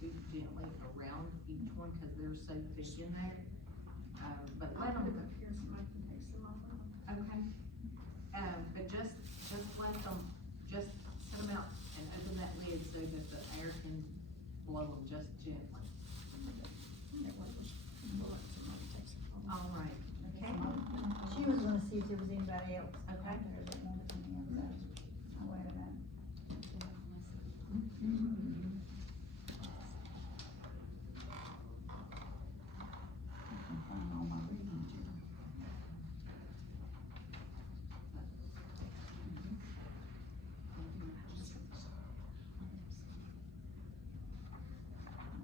scoop gently around each one, cause they're so thick in there. But let them, Here, somebody can take some off of them. okay, but just let them, just set them out and open that lid so that the air can blow them just gently. That way we can blow it, somebody takes it from them. All right, okay, She was gonna see if there was anybody else out Okay. there that wanted to come in, so I'll wait a minute. I can find all my reading material.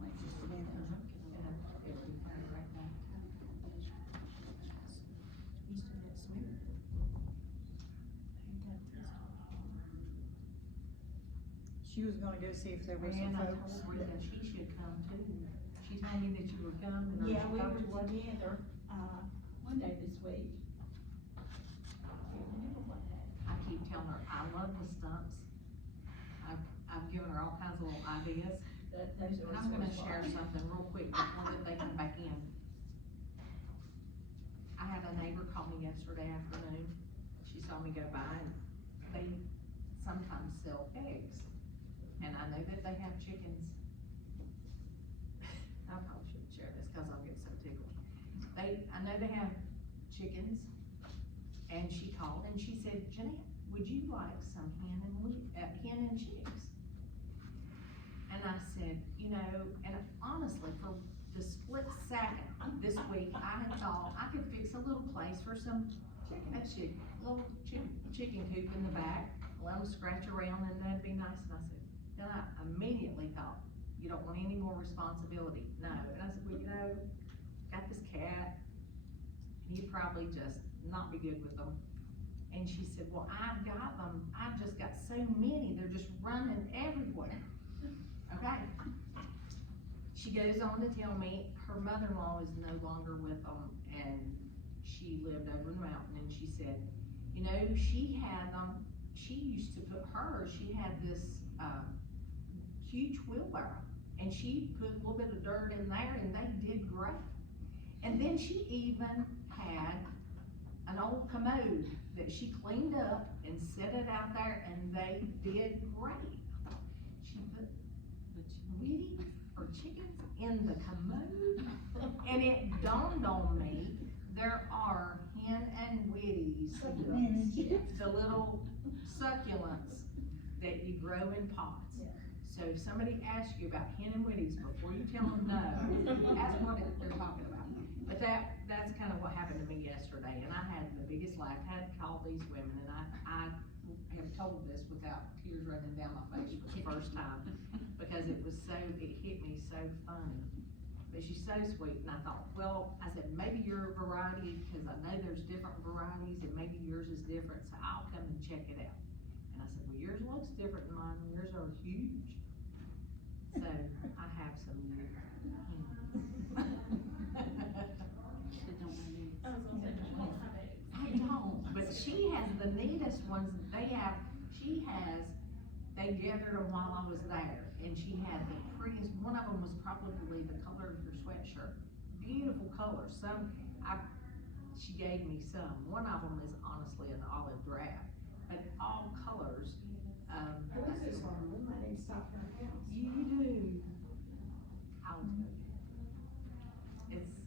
Wait just a minute. right now. Used to that smooth. She was gonna go see if there were some And I folks told her that, that she should come too. She told me that you were coming. or Yeah, she we talked were to her. together, one day this week. Can't remember what day. I keep telling her, I love the stumps. I've given her all kinds of little ideas. Those are. I'm gonna share something real quick before that they come back in. I had a neighbor call me yesterday afternoon. She saw me go by and they sometimes sell eggs. And I know that they have chickens. I probably shouldn't share this cause I'll get so tickled. I know they have chickens. And she called and she said, Jeanette, would you like some hen and chicks? And I said, you know, and honestly, for the split second this week, I had thought I could fix a little place for some little chicken coop in the back, let them scratch around and that'd be nice. And I said, then I immediately thought, you don't want any more responsibility. No, and I said, well, you know, got this cat, and he'd probably just not be good with them. And she said, well, I've got them, I've just got so many, they're just running everywhere. Okay. She goes on to tell me her mother-in-law is no longer with them and she lived over the mountain and she said, you know, she had them, she used to put hers, she had this, huge wheelbarrow and she put a little bit of dirt in there and they did great. And then she even had an old commode that she cleaned up and set it out there and they did great. She put the Wheaties or chickens in the commode and it dawned on me, there are hen and Wheaties, the little succulents that you grow in pots. So if somebody asks you about hen and Wheaties, before you tell them no, ask what they're talking about. But that's kind of what happened to me yesterday, and I had the biggest laugh. I had to call these women, and I have told this without tears running down my face for the first time, because it hit me so funny. But she's so sweet, and I thought, well, I said, maybe your variety, because I know there's different varieties, and maybe yours is different, so I'll come and check it out. And I said, well, yours looks different than mine, yours are huge. So, I have some new I don't, but she has the neatest ones, they gathered them while I was there, and she had the prettiest, one of them was probably the color of your sweatshirt, beautiful colors, she gave me some, one of them is honestly an olive drab, but all colors, This is one, we might need to stop at her house. you do, I'll tell you. It's,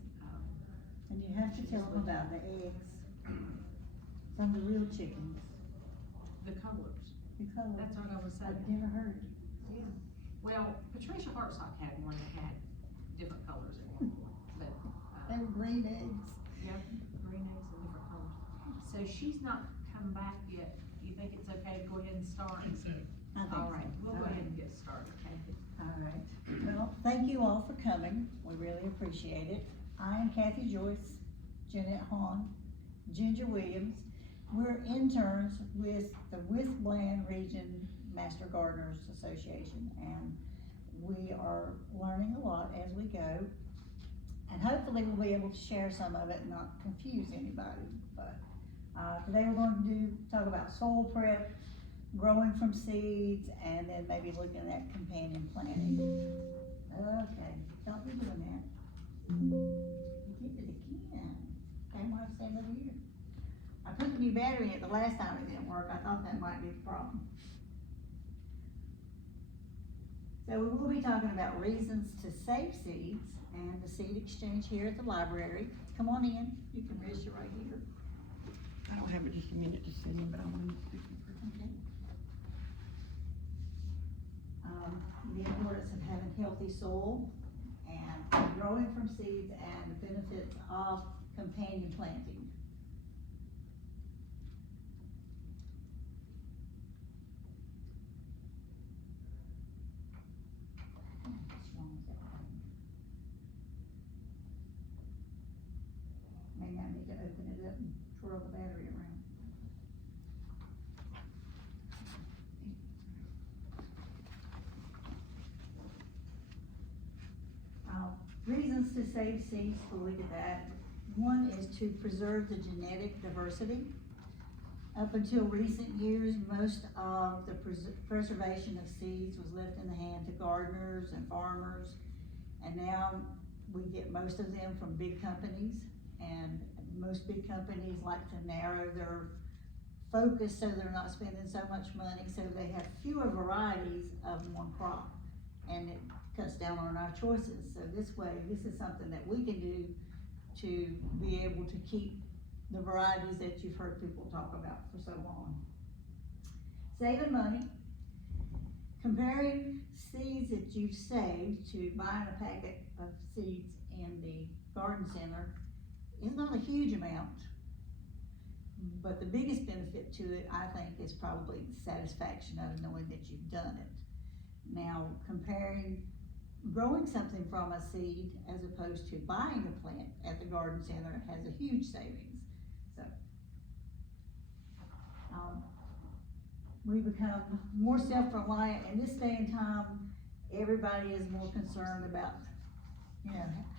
and you have to tell them about the eggs from the real chickens, the colors, because that's what I was saying. I've never heard it. Yeah, well, Patricia Hartsock had one that had different colors in one, but, They were green eggs. yeah, green eggs and different colors. So she's not come back yet, you think it's okay to go ahead and start? I think All so. right, we'll go ahead and get started, okay? All right, well, thank you all for coming, we really appreciate it. I am Kathy Joyce, Jeanette Hahn, Ginger Williams. We're interns with the Bland Region Master Gardeners Association, and we are learning a lot as we go. And hopefully we'll be able to share some of it and not confuse anybody, but, today we're going to talk about soil prep, growing from seeds, and then maybe looking at companion planting. Okay, don't be doing that. You did it again. Okay, I'm gonna stand over here. I put the new battery in it the last time it didn't work. I thought that might be the problem. So we will be talking about reasons to save seeds and the seed exchange here at the library. Come on in, you can register right here. I don't have just a minute to sit in, but I want to speak. Okay. The importance of having healthy soil and growing from seeds and the benefits of companion planting. What's wrong with that thing? Maybe I need to open it up and twirl the battery around. Reasons to save seeds, we'll look at that. One is to preserve the genetic diversity. Up until recent years, most of the preservation of seeds was left in the hands of gardeners and farmers. And now we get most of them from big companies, and most big companies like to narrow their focus so they're not spending so much money, so they have fewer varieties of one crop. And it cuts down on our choices. So this way, this is something that we can do to be able to keep the varieties that you've heard people talk about for so long. Saving money. Comparing seeds that you've saved to buying a packet of seeds in the garden center is not a huge amount, but the biggest benefit to it, I think, is probably the satisfaction of knowing that you've done it. Now, comparing growing something from a seed as opposed to buying a plant at the garden center has a huge savings. So, we become more self-reliant. In this day and time, everybody is more concerned about,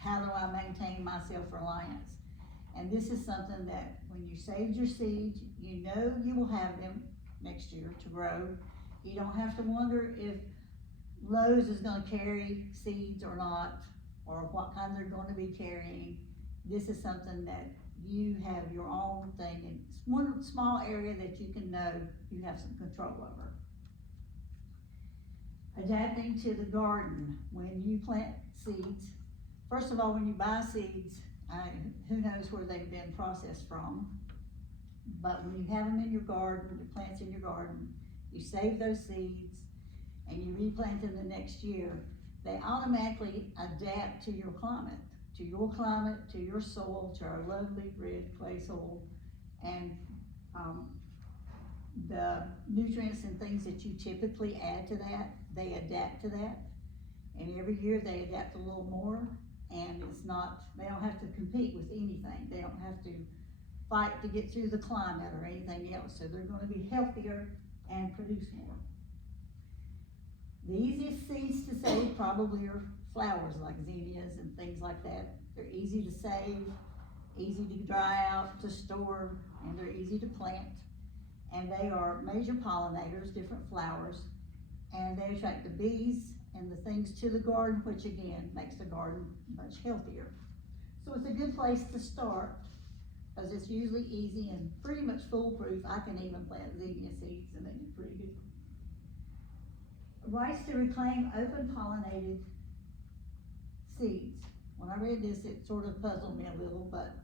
how do I maintain my self-reliance? And this is something that when you saved your seeds, you know you will have them next year to grow. You don't have to wonder if Lowe's is gonna carry seeds or not, or what kind they're gonna be carrying. This is something that you have your own thing, and it's one small area that you can know you have some control over. Adapting to the garden. When you plant seeds, first of all, when you buy seeds, who knows where they've been processed from, but when you have them in your garden, the plants in your garden, you save those seeds, and you replant them the next year, they automatically adapt to your climate, to your soil, to our lovely red clay soil, and the nutrients and things that you typically add to that, they adapt to that, and every year they adapt a little more, and they don't have to compete with anything. They don't have to fight to get through the climate or anything else, so they're gonna be healthier and produce more. The easiest seeds to save probably are flowers like zinnias and things like that. They're easy to save, easy to dry out, to store, and they're easy to plant. And they are major pollinators, different flowers, and they attract the bees and the things to the garden, which again makes the garden much healthier. So it's a good place to start, because it's usually easy and pretty much foolproof. I can even plant zinnia seeds and they do pretty good. Rights to reclaim open pollinated seeds. When I read this, it sort of puzzled me a little, but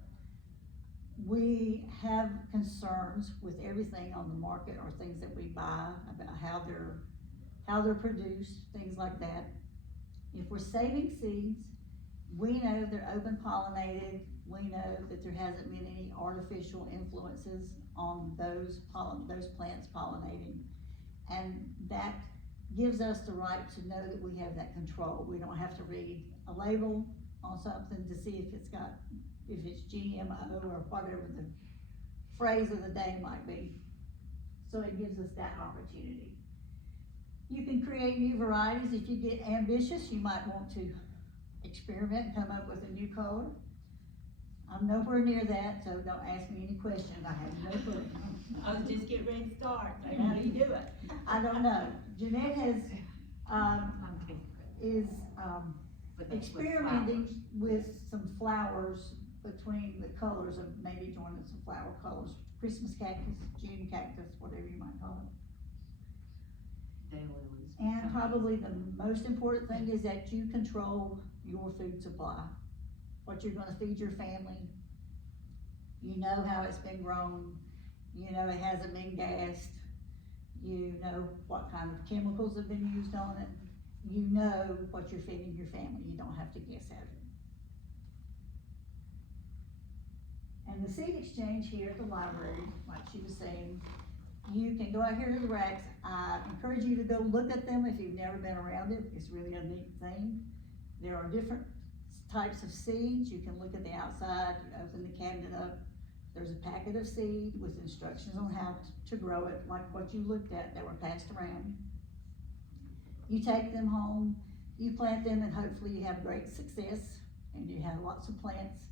we have concerns with everything on the market or things that we buy about how they're produced, things like that. If we're saving seeds, we know they're open pollinated. We know that there hasn't been any artificial influences on those plants pollinating, and that gives us the right to know that we have that control. We don't have to read a label on something to see if it's GMO or whatever the phrase of the day might be. So it gives us that opportunity. You can create new varieties. If you get ambitious, you might want to experiment and come up with a new color. I'm nowhere near that, so don't ask me any questions. I have no clue. I was just getting ready to start, like, how do you do it? I don't know. Jeanette has, I'm kidding. is, But that's with experimenting with some flowers between the colors of maybe joining some flower colors, Christmas cactus, June cactus, whatever you might call it. Daylilies. And probably the most important thing is that you control your food supply, what you're gonna feed your family. You know how it's been grown, you know it hasn't been gassed, you know what kind of chemicals have been used on it, you know what you're feeding your family, you don't have to guess at it. And the seed exchange here at the library, like she was saying, you can go out here to the racks. I encourage you to go look at them if you've never been around it. It's really a neat thing. There are different types of seeds. You can look at the outside, you open the cabinet up. There's a packet of seed with instructions on how to grow it, like what you looked at that were passed around. You take them home, you plant them, and hopefully you have great success and you have lots of plants.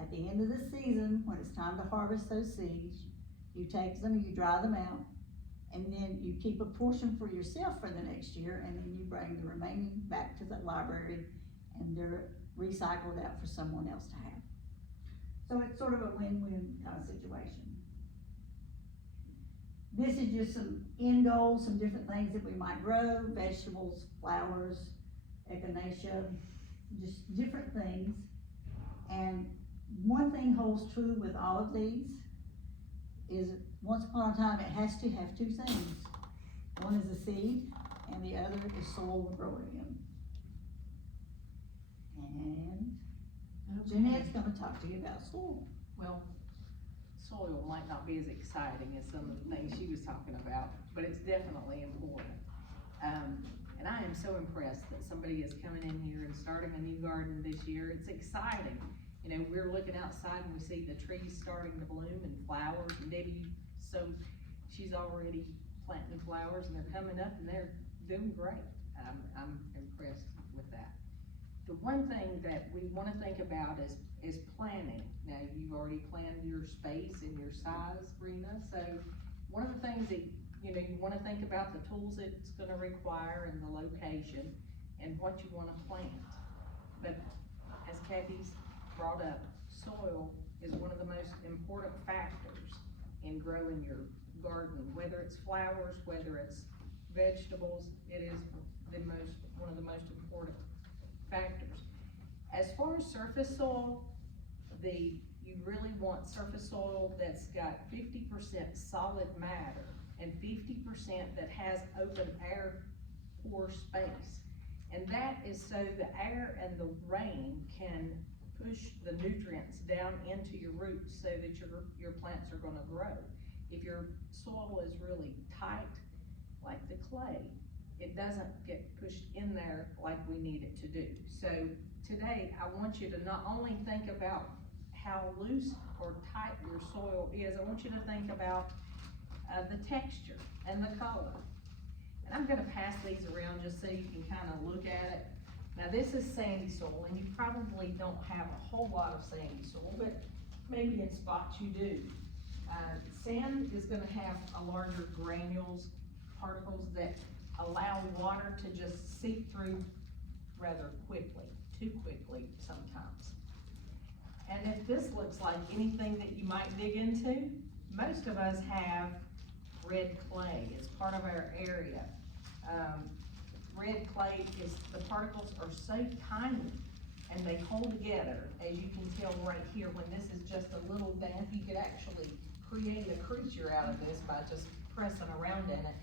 At the end of the season, when it's time to harvest those seeds, you take them, you dry them out, and then you keep a portion for yourself for the next year, and then you bring the remaining back to the library, and they're recycled out for someone else to have. So it's sort of a win-win kind of situation. This is just some end goals, some different things that we might grow, vegetables, flowers, echinacea, just different things. And one thing holds true with all of these is once upon a time it has to have two things. One is a seed and the other is soil to grow it in. And Jeanette's gonna talk to you about soil. Well, soil might not be as exciting as some of the things she was talking about, but it's definitely important. And I am so impressed that somebody is coming in here and starting a new garden this year. It's exciting. You know, we're looking outside and we see the trees starting to bloom and flowers, and Debbie, so she's already planting flowers and they're coming up and they're doing great. I'm impressed with that. The one thing that we wanna think about is planning. Now, you've already planned your space and your size, Rena, so one of the things that, you know, you wanna think about the tools it's gonna require and the location and what you wanna plant. But as Kathy's brought up, soil is one of the most important factors in growing your garden, whether it's flowers, whether it's vegetables, it is one of the most important factors. As far as surface soil, you really want surface soil that's got 50% solid matter and 50% that has open air pore space. And that is so the air and the rain can push the nutrients down into your roots so that your plants are gonna grow. If your soil is really tight, like the clay, it doesn't get pushed in there like we need it to do. So today, I want you to not only think about how loose or tight your soil is, I want you to think about the texture and the color. And I'm gonna pass these around just so you can kind of look at it. Now this is sandy soil, and you probably don't have a whole lot of sandy soil, but maybe in spots you do. Sand is gonna have a larger granules, particles that allow water to just seep through rather quickly, too quickly sometimes. And if this looks like anything that you might dig into, most of us have red clay. It's part of our area. Red clay is, the particles are so tiny and they hold together, as you can tell right here, when this is just a little damp, you could actually create a creature out of this by just pressing around in it.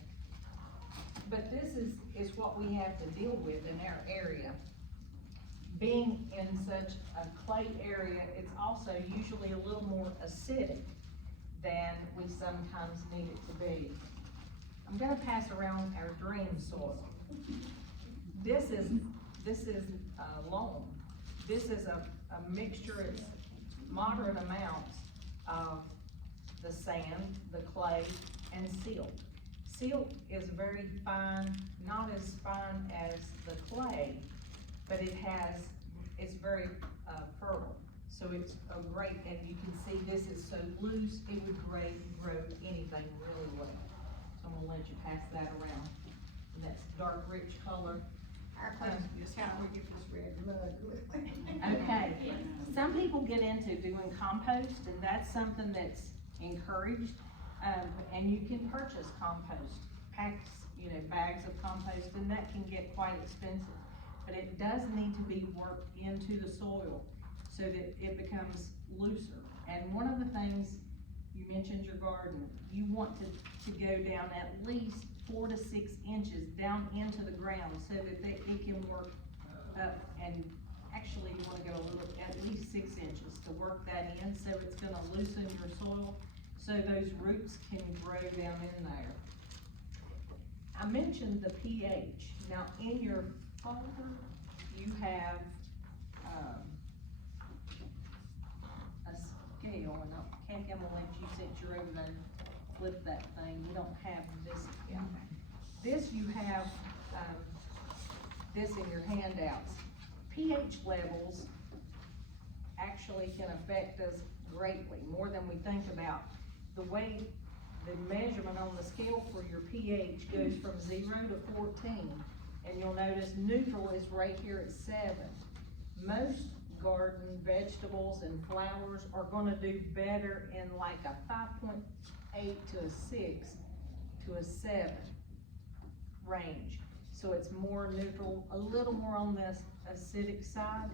But this is what we have to deal with in our area. Being in such a clay area, it's also usually a little more acidic than we sometimes need it to be. I'm gonna pass around our dream soil. This is loam. This is a mixture, it's moderate amounts of the sand, the clay, and silt. Silt is very fine, not as fine as the clay, but it's very fertile. So it's a great, and you can see this is so loose, it would grow anything really well. So I'm gonna let you pass that around. And that's dark rich color. Our question just how we get this red mud. Okay, some people get into doing compost, and that's something that's encouraged. And you can purchase compost packs, you know, bags of compost, and that can get quite expensive. But it does need to be worked into the soil so that it becomes looser. And one of the things, you mentioned your garden, you want to go down at least 4 to 6 inches down into the ground so that it can work up, and actually you wanna go a little, at least 6 inches to work that in, so it's gonna loosen your soil, so those roots can grow down in there. I mentioned the pH. Now in your folder, you have, a scale, and Kathy, I'm gonna let you, since you're over there, flip that thing. We don't have this yet. This you have, this in your handouts. pH levels actually can affect us greatly, more than we think about. The way the measurement on the scale for your pH goes from 0 to 14, and you'll notice neutral is right here at 7. Most garden vegetables and flowers are gonna do better in like a 5.8 to a 6 to a 7 range. So it's more neutral, a little more on this acidic side,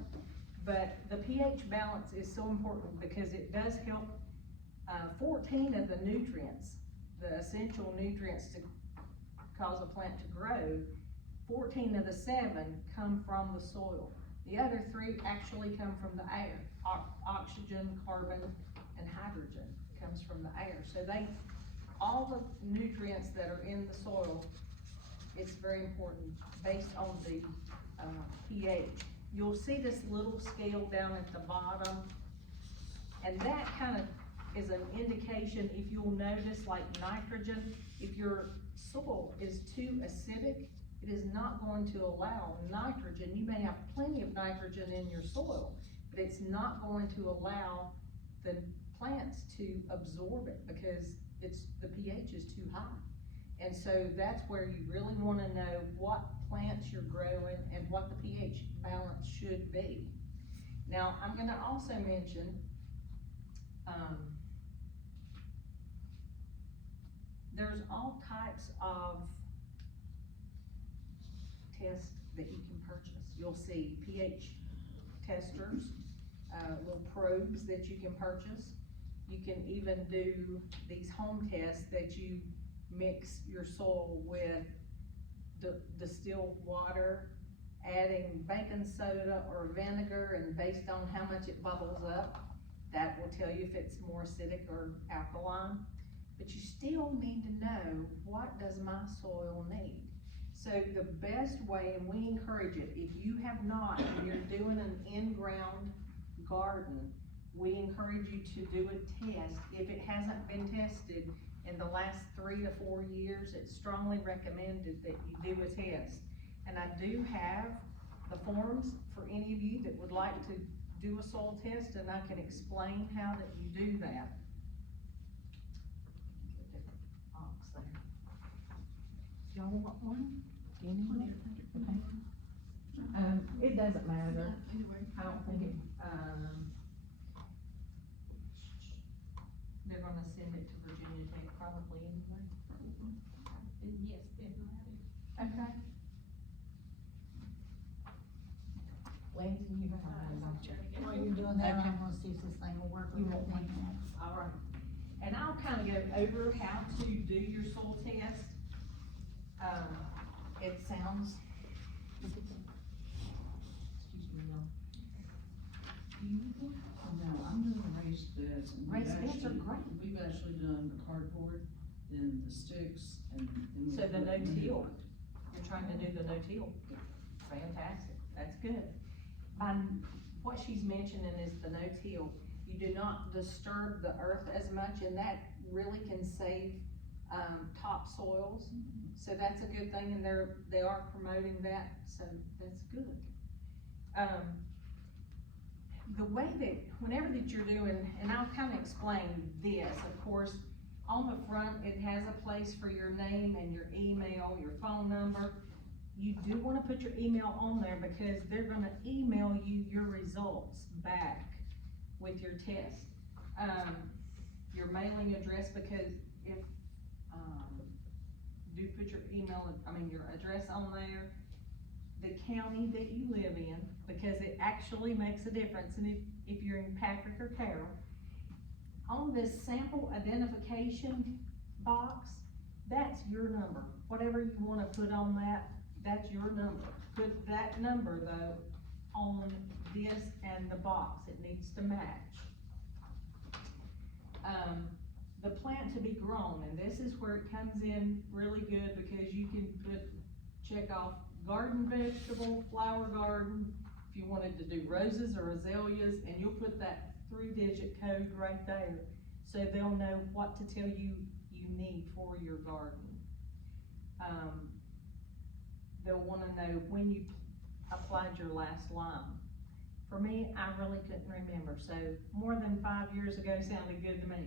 but the pH balance is so important because it does help 14 of the nutrients, the essential nutrients to cause a plant to grow, 14 of the 7 come from the soil. The other 3 actually come from the air. Oxygen, carbon, and hydrogen comes from the air. So all the nutrients that are in the soil, it's very important based on the pH. You'll see this little scale down at the bottom, and that kind of is an indication. If you'll notice, like nitrogen, if your soil is too acidic, it is not going to allow nitrogen. You may have plenty of nitrogen in your soil, but it's not going to allow the plants to absorb it because the pH is too high. And so that's where you really wanna know what plants you're growing and what the pH balance should be. Now, I'm gonna also mention, there's all types of tests that you can purchase. You'll see pH testers, little probes that you can purchase. You can even do these home tests that you mix your soil with distilled water, adding baking soda or vinegar, and based on how much it bubbles up, that will tell you if it's more acidic or alkaline. But you still need to know, what does my soil need? So the best way, and we encourage it, if you have not, and you're doing an in-ground garden, we encourage you to do a test. If it hasn't been tested in the last 3 to 4 years, it's strongly recommended that you do a test. And I do have the forms for any of you that would like to do a soil test, and I can explain how that you do that. Get a different box there. Y'all want one? Anyone? Okay. It doesn't matter. I don't think it, they're gonna send it to Virginia Tech probably anyway. Yes, definitely. Okay. Lance, you have While you're doing that, I'm gonna see if this thing will work. You want one? All right. And I'll kind of go over how to do your soil test. It sounds, excuse me, y'all. No, I'm doing raised beds. And Raised beds are great. We've actually done the cardboard, then the sticks, and then. So the no-till, you're trying to do the no-till. Fantastic, that's good. What she's mentioning is the no-till. You do not disturb the earth as much, and that really can save topsoils. So that's a good thing, and they are promoting that, so that's good. The way that, whenever that you're doing, and I'll kind of explain this, of course, on the front, it has a place for your name and your email, your phone number. you do wanna put your email on there because they're gonna email you your results back with your test. Your mailing address, because if, do put your your address on there, the county that you live in, because it actually makes a difference, and if you're in Patrick or Carroll, on this sample identification box, that's your number. Whatever you wanna put on that, that's your number. Put that number though on this and the box, it needs to match. The plant to be grown, and this is where it comes in really good, because you can check off garden vegetable, flower garden, if you wanted to do roses or azaleas, and you'll put that 3-digit code right there, so they'll know what to tell you need for your garden. They'll wanna know when you applied your last lime. For me, I really couldn't remember, so more than 5 years ago sounded good to me.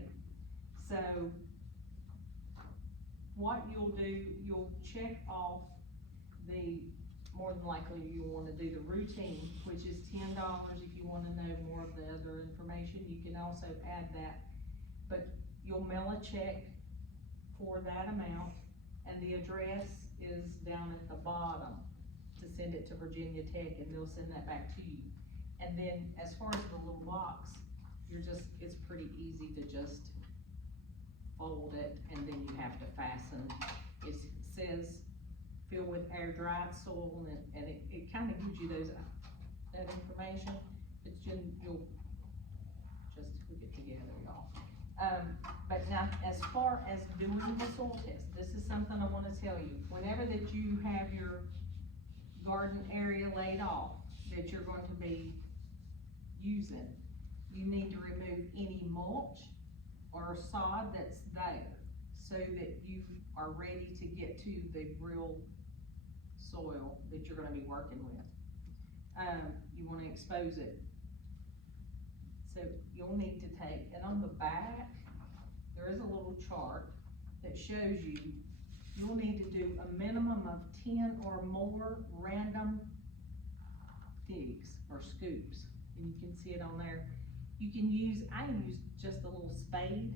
So, what you'll do, you'll check off more than likely you'll wanna do the routine, which is $10 if you wanna know more of the other information. You can also add that, but you'll mail a check for that amount, and the address is down at the bottom to send it to Virginia Tech, and they'll send that back to you. And then, as far as the little box, it's pretty easy to just fold it, and then you have to fasten. It says, fill with air-dried soil, and it kinda gives you that information, but you'll just hook it together, y'all. But now, as far as doing the soil test, this is something I wanna tell you. Whenever that you have your garden area laid off, that you're going to be using, you need to remove any mulch or sod that's there, so that you are ready to get to the real soil that you're gonna be working with. You wanna expose it. So you'll need to take, and on the back, there is a little chart that shows you'll need to do a minimum of 10 or more random digs or scoops, and you can see it on there. I use just a little spade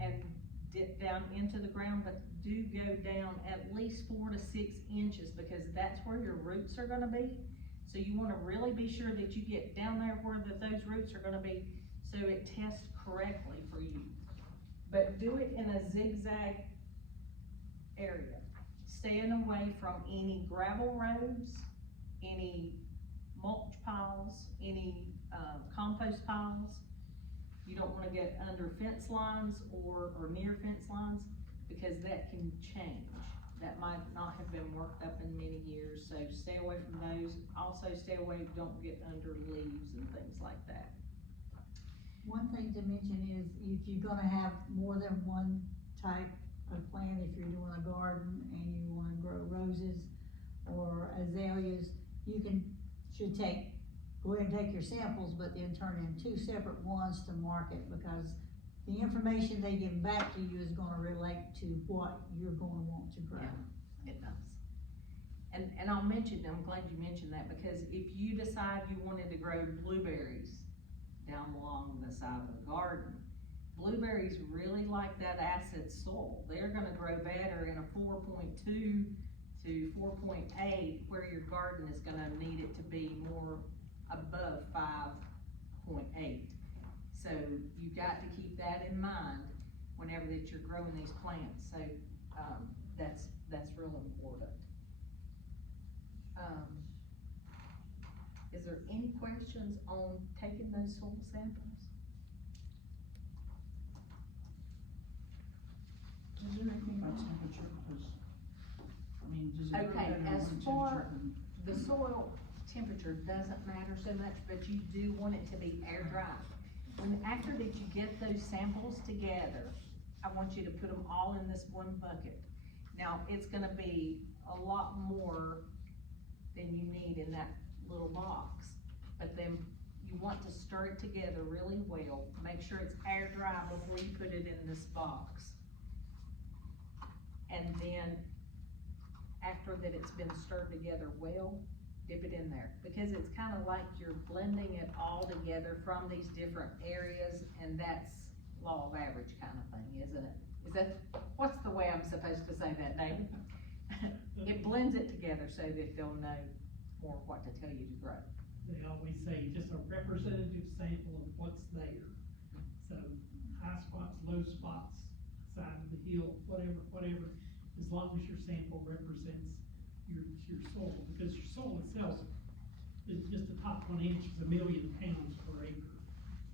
and dip down into the ground, but do go down at least 4 to 6 inches, because that's where your roots are gonna be. So you wanna really be sure that you get down there where those roots are gonna be, so it tests correctly for you. But do it in a zigzag area, staying away from any gravel roads, any mulch piles, any compost piles. You don't wanna get under fence lines or near fence lines, because that can change. That might not have been worked up in many years, so stay away from those. Also stay away, don't get under leaves and things like that. One thing to mention is, if you're gonna have more than one type of plant, if you're doing a garden and you wanna grow roses or azaleas, go ahead and take your samples, but then turn in 2 separate ones to market, because the information they give back to you is gonna relate to what you're gonna want to grow. Yeah, it does. And I'm glad you mentioned that, because if you decide you wanted to grow blueberries down along the side of the garden, blueberries really like that acid soil. They're gonna grow better in a 4.2 to 4.8, where your garden is gonna need it to be more above 5.8. So you got to keep that in mind whenever that you're growing these plants. So that's real important. Is there any questions on taking those soil samples? Is there anything about temperature, because, does it grow Okay, better as room far- temperature than- The soil temperature doesn't matter so much, but you do want it to be air dry. After that you get those samples together, I want you to put them all in this one bucket. Now, it's gonna be a lot more than you need in that little box, but then you want to stir it together really well. Make sure it's air dry before you put it in this box. And then after that it's been stirred together well, dip it in there. Because it's kinda like you're blending it all together from these different areas, and that's law of average kind of thing, isn't it? Is that, what's the way I'm supposed to say that, David? It blends it together so that they'll know more what to tell you to grow. They always say just a representative sample of what's there. So high spots, low spots, side of the hill, whatever, as long as your sample represents your soil, because your soil itself is just the top 1 inch is 1 million pounds per acre.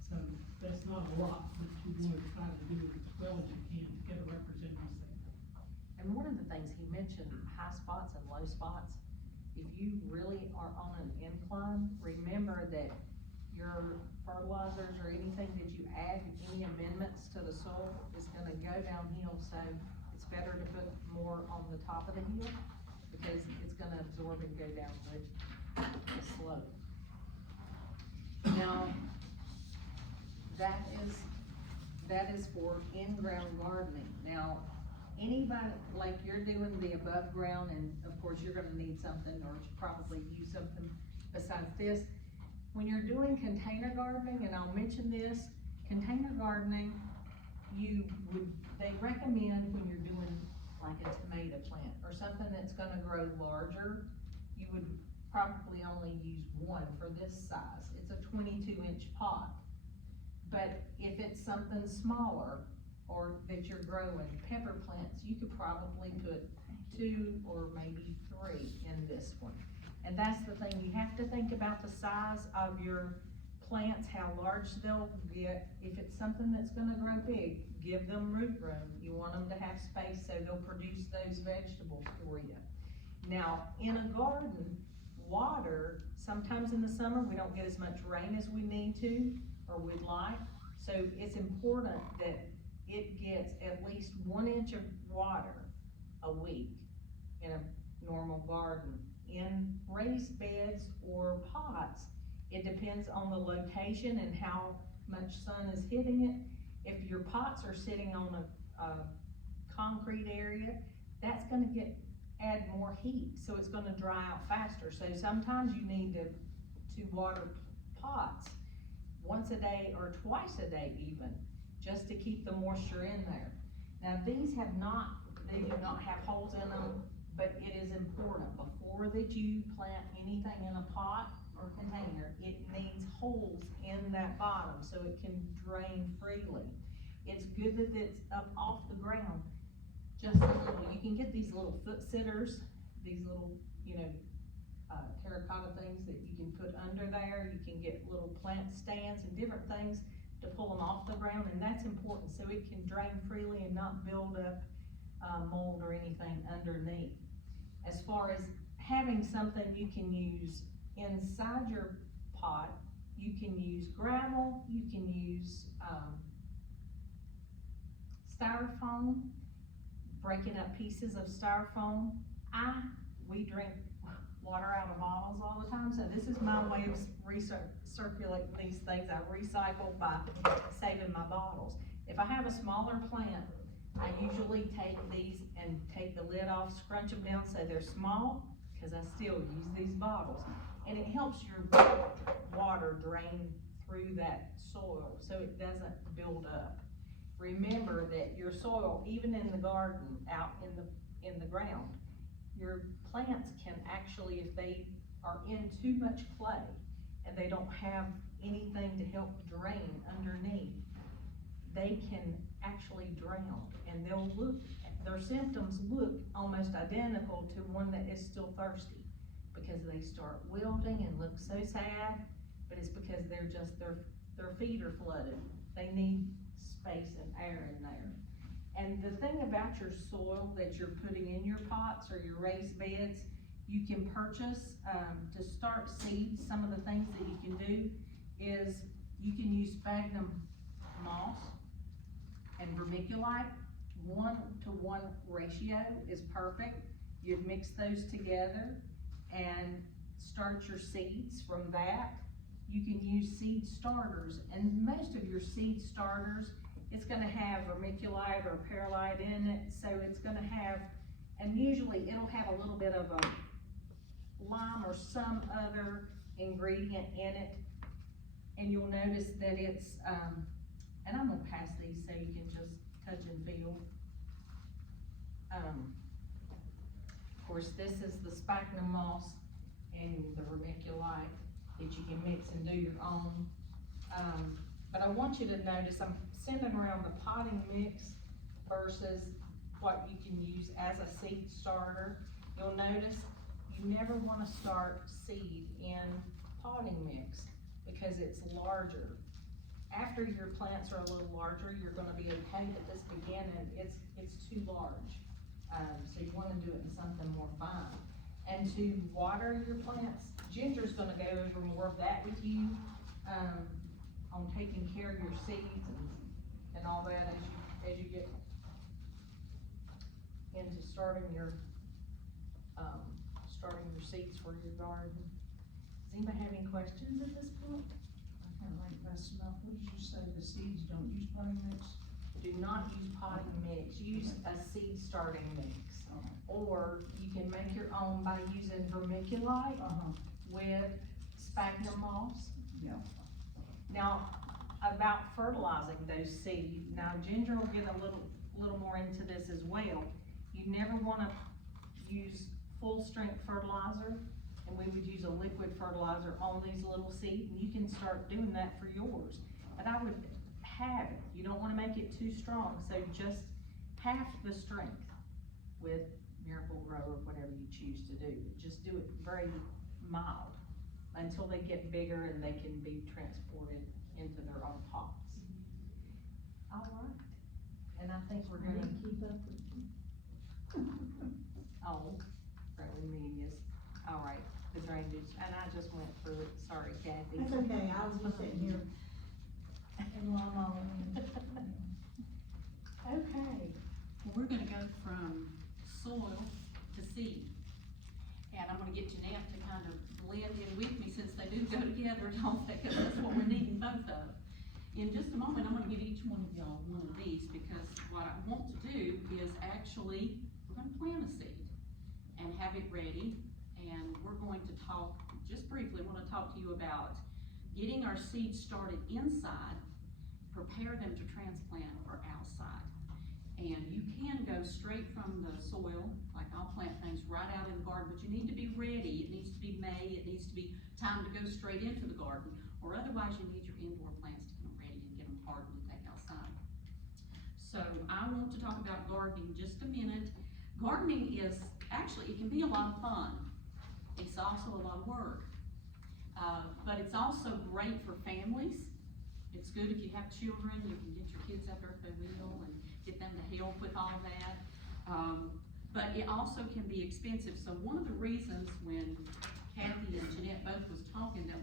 So that's not a lot, but you want to try to do it as well as you can to get a representative sample. And one of the things he mentioned, high spots and low spots, if you really are on an incline, remember that your fertilizers or anything that you add, any amendments to the soil is gonna go downhill, so it's better to put more on the top of the hill, because it's gonna absorb and go down the slope. Now, that is for in-ground gardening. Now, anybody, like you're doing the above ground, and of course you're gonna need something, or probably use something besides this. When you're doing container gardening, and I'll mention this, container gardening, they recommend when you're doing like a tomato plant, or something that's gonna grow larger, you would probably only use one for this size. It's a 22-inch pot. But if it's something smaller, or that you're growing pepper plants, you could probably put 2 or maybe 3 in this one. And that's the thing, you have to think about the size of your plants, how large they'll get. If it's something that's gonna grow big, give them root room. You want them to have space so they'll produce those vegetables for you. Now, in a garden, water, sometimes in the summer, we don't get as much rain as we need to, or we'd like. So it's important that it gets at least 1 inch of water a week in a normal garden. In raised beds or pots, it depends on the location and how much sun is hitting it. If your pots are sitting on a concrete area, that's gonna add more heat, so it's gonna dry out faster. So sometimes you need to water pots once a day or twice a day even, just to keep the moisture in there. Now they do not have holes in them, but it is important, before that you plant anything in a pot or container, it needs holes in that bottom so it can drain freely. It's good that it's up off the ground, just a little. You can get these little foot sitters, these little, terracotta things that you can put under there. You can get little plant stands and different things to pull them off the ground, and that's important, so it can drain freely and not build up mold or anything underneath. As far as having something you can use inside your pot, you can use gravel, you can use styrofoam, breaking up pieces of styrofoam. We drink water out of bottles all the time, so this is my way of recirculating these things. I recycle by saving my bottles. If I have a smaller plant, I usually take these and take the lid off, scrunch them down so they're small, because I still use these bottles. And it helps your water drain through that soil so it doesn't build up. Remember that your soil, even in the garden, out in the ground, your plants can actually, if they are in too much clay and they don't have anything to help drain underneath, they can actually drown, and their symptoms look almost identical to one that is still thirsty, because they start wilting and look so sad, but it's because their feet are flooded. They need space and air in there. And the thing about your soil that you're putting in your pots or your raised beds, you can purchase, to start seeds. Some of the things that you can do is you can use sphagnum moss and vermiculite. 1-to-1 ratio is perfect. You'd mix those together and start your seeds from that. You can use seed starters, and most of your seed starters, it's gonna have vermiculite or perlite in it, so it's gonna have And usually it'll have a little bit of a lime or some other ingredient in it. And you'll notice that it's, and I'm gonna pass these so you can just touch and feel. Of course, this is the sphagnum moss and the vermiculite that you can mix and do your own. But I want you to notice, I'm sending around the potting mix versus what you can use as a seed starter. You'll notice you never wanna start seed in potting mix because it's larger. After your plants are a little larger, you're gonna be okay, at this beginning, it's too large. So you wanna do it in something more fine. And to water your plants, Ginger's gonna go over more of that with you, on taking care of your seeds and all that as you get into starting your seeds for your garden. Does anybody have any questions at this point? I kinda like fast enough, what did you say, the seeds don't use potting mix? Do not use potting mix, use a seed starting mix. Or you can make your own by using vermiculite with sphagnum moss. Yeah. Now, about fertilizing those seeds, now Ginger will get a little more into this as well. You never wanna use full strength fertilizer, and we would use a liquid fertilizer on these little seeds, and you can start doing that for yours. But I would halve it, you don't wanna make it too strong, so just half the strength with Miracle Grow or whatever you choose to do. Just do it very mild until they get bigger and they can be transported into their own pots. All right, and I think we're gonna Keep up with Oh, friendly medias. All right, the drainage, and I just went through it, sorry Kathy. That's okay, I was just sitting here in la la land. Okay, Well, we're gonna go from soil to seed. And I'm gonna get Jeanette to kind of blend in with me since they do go together, don't they? Because that's what we're needing both of. In just a moment, I'm gonna give each one of y'all one of these because what I want to do is actually, we're gonna plant a seed and have it ready. And we're going to talk, just briefly, I wanna talk to you about getting our seeds started inside, prepare them to transplant or outside. And you can go straight from the soil, like I'll plant things right out in the garden, but you need to be ready. It needs to be May, it needs to be time to go straight into the garden, or otherwise you need your indoor plants to get them ready and get them hardened to take outside. So I want to talk about gardening just a minute. Gardening is, actually, it can be a lot of fun. It's also a lot of work. But it's also great for families. It's good if you have children, you can get your kids out there if they will and get them to help with all that. But it also can be expensive. So one of the reasons when Kathy and Jeanette both was talking that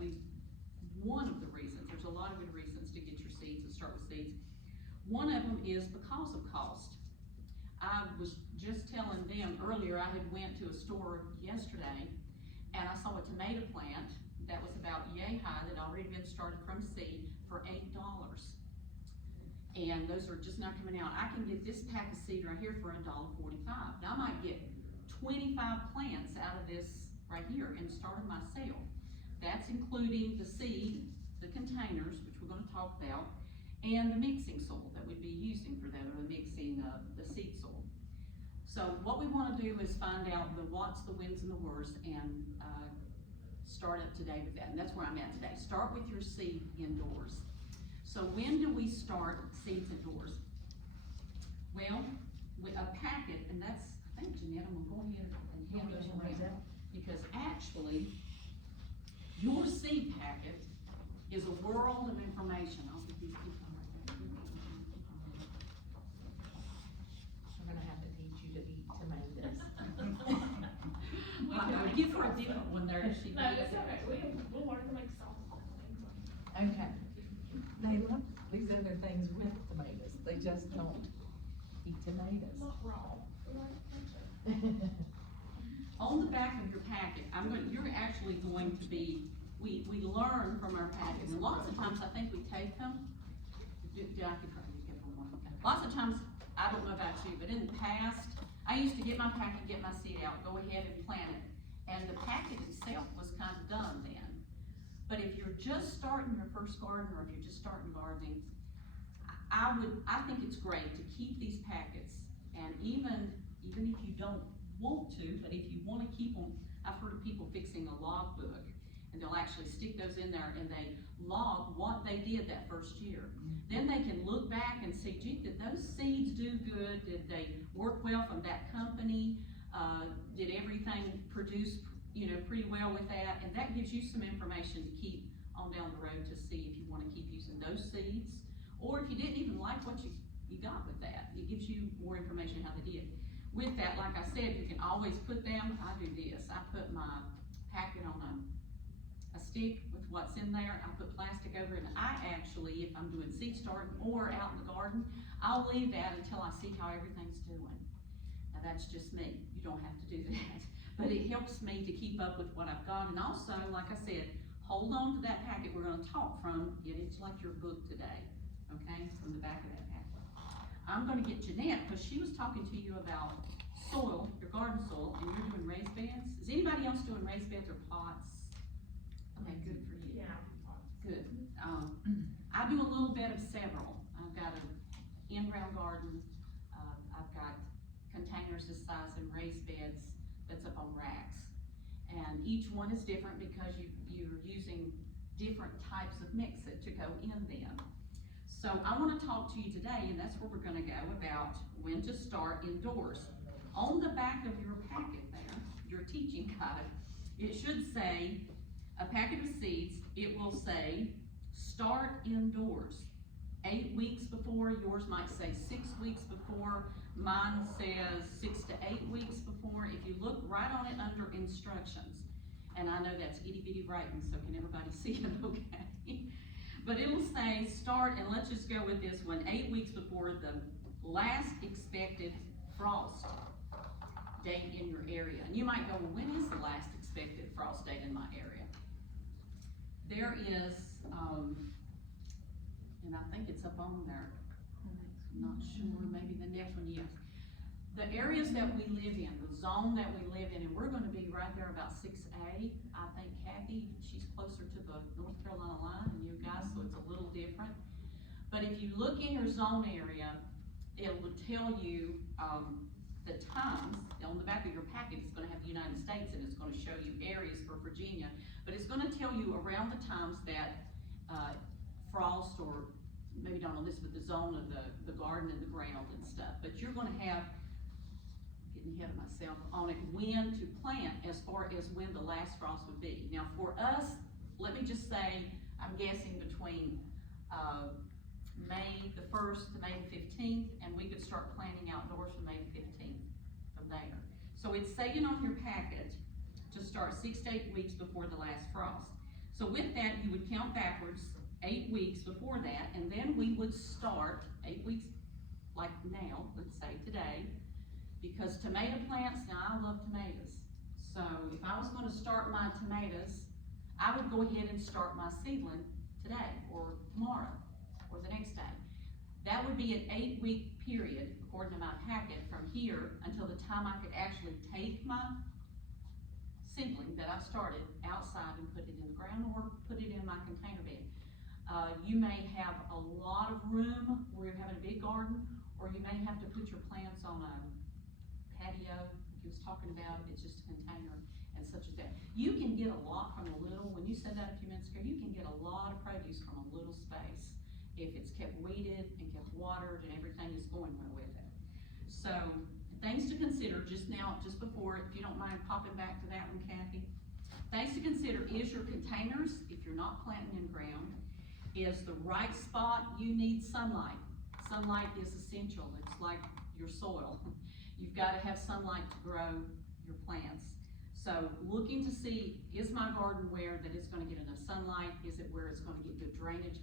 one of the reasons, there's a lot of good reasons to get your seeds and start with seeds. One of them is because of cost. I was just telling them earlier, I had went to a store yesterday and I saw a tomato plant that was about yay high that had already been started from seed for $8. And those are just not coming out. I can get this pack of seed right here for $1.45. Now I might get 25 plants out of this right here and start them myself. That's including the seed, the containers, which we're gonna talk about, and the mixing soil that we'd be using for that, or the mixing the seed soil. So what we wanna do is find out the whats, the whens, and the whers, and start up today with that. And that's where I'm at today. Start with your seed indoors. So when do we start seeds indoors? Well, with a packet, and that's, I think Jeanette, I'm gonna go ahead and hand those around. Because actually, your seed packet is a world of information. I'll get these people right there. I'm gonna have to teach you to eat tomatoes. I'll give her a different one there if she No, needs that's it. okay, we'll learn to make sauce. Okay. They love these other things with tomatoes. They just don't eat tomatoes. Not raw. On the back of your packet, you're actually going to be, we learn from our packets, and lots of times I think we take them. I could try to get one. Lots of times, I don't know about you, but in the past, I used to get my packet, get my seed out, go ahead and plant it, and the packet itself was kind of done then. But if you're just starting your first garden, or if you're just starting gardening, I think it's great to keep these packets, and even if you don't want to, but if you wanna keep them, I've heard of people fixing a log book, and they'll actually stick those in there and they log what they did that first year. Then they can look back and see, gee, did those seeds do good? Did they work well from that company? Did everything produce, pretty well with that? And that gives you some information to keep on down the road to see if you wanna keep using those seeds, or if you didn't even like what you got with that. It gives you more information how they did. With that, like I said, you can always put them, I do this, I put my packet on a stick with what's in there, I put plastic over it, and I actually, if I'm doing seed starting or out in the garden, I'll leave that until I see how everything's doing. Now that's just me, you don't have to do that, but it helps me to keep up with what I've got, and also, like I said, hold on to that packet we're gonna talk from, it's like your book today, okay, from the back of that packet. I'm gonna get Jeanette, because she was talking to you about soil, your garden soil, and you're doing raised beds. Is anybody else doing raised beds or pots? Okay, good for you. Yeah. Good. I do a little bit of several. I've got an in-ground garden. I've got containers this size and raised beds that's up on racks. And each one is different because you're using different types of mix to go in them. So I want to talk to you today, and that's where we're going to go, about when to start indoors. On the back of your packet there, your teaching guide, it should say, a packet of seeds, it will say, start indoors. 8 weeks before, yours might say 6 weeks before, mine says 6 to 8 weeks before. If you look right on it under instructions, and I know that's itty bitty writing, so can everybody see it okay? But it'll say start, and let's just go with this one, 8 weeks before the last expected frost date in your area. And you might go, well, when is the last expected frost date in my area? There is, and I think it's up on there. I'm not sure, maybe the next one, yes. The areas that we live in, the zone that we live in, and we're gonna be right there about 6A. I think Kathy, she's closer to the North Carolina line than you guys, so it's a little different. But if you look in your zone area, it will tell you the times. On the back of your packet, it's gonna have the United States, and it's gonna show you areas for Virginia, but it's gonna tell you around the times that frost, or maybe not on this, but the zone of the garden and the ground and stuff. But you're gonna have, getting ahead of myself on it, when to plant as far as when the last frost would be. Now for us, let me just say, I'm guessing between May the 1st to May the 15th, and we could start planting outdoors from May the 15th from there. So it's saying on your packet to start 6 to 8 weeks before the last frost. So with that, you would count backwards 8 weeks before that, and then we would start 8 weeks, like now, let's say today, because tomato plants, now I love tomatoes. So if I was gonna start my tomatoes, I would go ahead and start my seedling today, or tomorrow, or the next day. That would be an 8-week period, according to my packet, from here until the time I could actually take my seedling that I started outside and put it in the ground, or put it in my container bed. You may have a lot of room where you're having a big garden, or you may have to put your plants on a patio, like he was talking about. It's just a container and such as that. You can get a lot from a little, when you said that a few minutes ago, you can get a lot of produce from a little space if it's kept weeded and kept watered and everything is going well with it. So things to consider just now, just before, if you don't mind popping back to that one, Kathy. Things to consider is your containers, if you're not planting in ground, is the right spot. You need sunlight. Sunlight is essential. It's like your soil. You've got to have sunlight to grow your plants. So looking to see, is my garden where that it's going to get enough sunlight? Is it where it's going to get good drainage?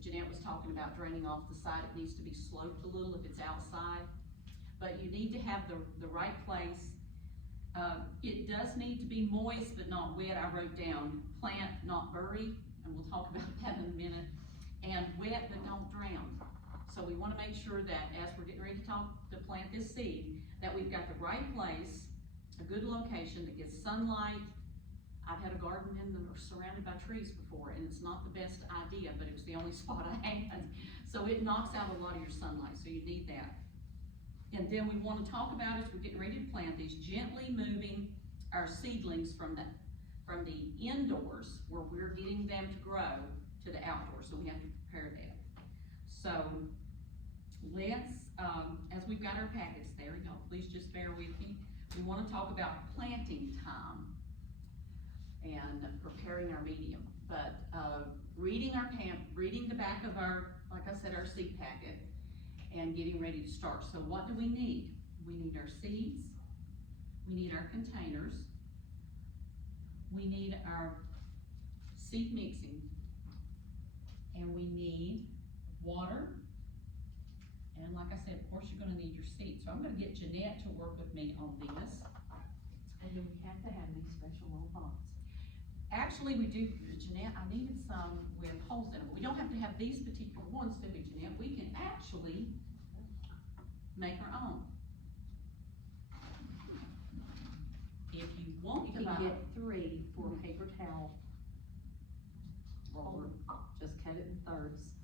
Jeanette was talking about draining off the side. It needs to be sloped a little if it's outside. But you need to have the right place. It does need to be moist but not wet. I wrote down plant, not bury, and we'll talk about that in a minute. And wet but don't drown. So we wanna make sure that as we're getting ready to plant this seed, that we've got the right place, a good location that gets sunlight. I've had a garden surrounded by trees before, and it's not the best idea, but it was the only spot I had. So it knocks out a lot of your sunlight, so you need that. And then we wanna talk about, as we're getting ready to plant these, gently moving our seedlings from the indoors, where we're getting them to grow, to the outdoors, so we have to prepare that. So, let's, as we've got our packets there, y'all, please just bear with me. We wanna talk about planting time and preparing our medium, but, reading the back of our, like I said, our seed packet, and getting ready to start. So what do we need? We need our seeds, we need our containers, we need our seed mixing, and we need water, and like I said, of course, you're gonna need your seeds. So I'm gonna get Jeanette to work with me on this. And do we have to have these special little pots? Actually, we do, Jeanette, I needed some with holes in them. We don't have to have these particular ones, do we, Jeanette? We can actually make our own. If you want You to can buy, get 3 for a paper towel roller, just cut it in thirds,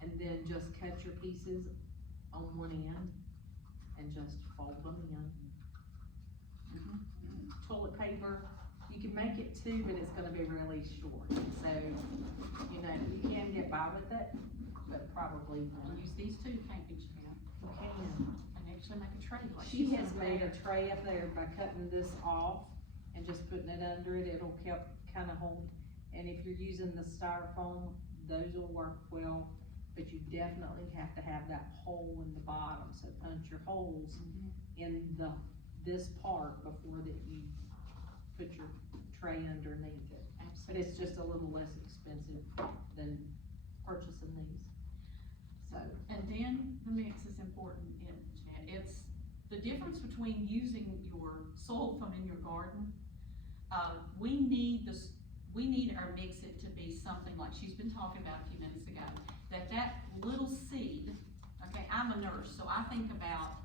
and then just cut your pieces on one end, and just fold them in. Toilet paper, you can make it 2, but it's gonna be really short, so, you know, you can get by with it, but probably won't. use these two, can't you, Jeanette? You can. And actually make a tray like She this. has made a tray up there by cutting this off and just putting it under it, it'll help kinda hold. And if you're using the styrofoam, those will work well, but you definitely have to have that hole in the bottom, so punch your holes in this part before that you put your tray underneath it. But Absolutely. it's just a little less expensive than purchasing these, so. And then the mix is important, and it's the difference between using your soil foam in your garden. We need our mix it to be something like she's been talking about a few minutes ago, that little seed, okay, I'm a nurse, so I think about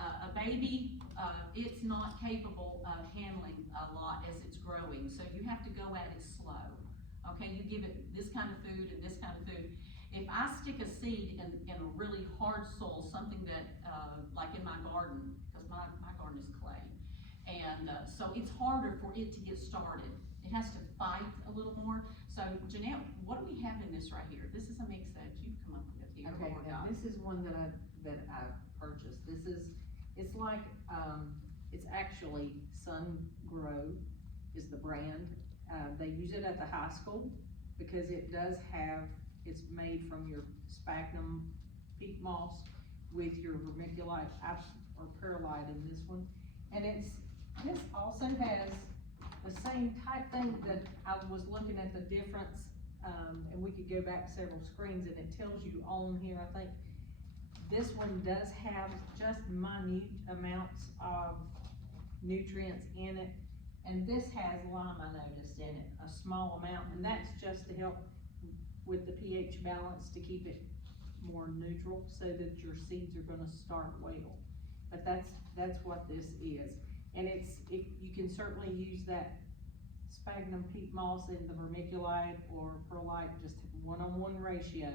a baby, it's not capable of handling a lot as it's growing, so you have to go at it slow, okay? You give it this kind of food and this kind of food. If I stick a seed in a really hard soil, something that, like in my garden, because my garden is clay, and so it's harder for it to get started. It has to fight a little more. So Jeanette, what do we have in this right here? This is a mix that you've come up with here. Okay, now this is one that I purchased. It's like, it's actually Sun Grow is the brand. They use it at the high school because it does have, it's made from your sphagnum peat moss with your vermiculite or perlite in this one. And this also has the same type thing that I was looking at the difference, and we could go back several screens and it tells you on here, I think, this one does have just minute amounts of nutrients in it. And this has lime, I noticed, in it, a small amount, and that's just to help with the pH balance to keep it more neutral so that your seeds are gonna start well. But that's what this is. And you can certainly use that sphagnum peat moss in the vermiculite or perlite, just 1-on-1 ratio,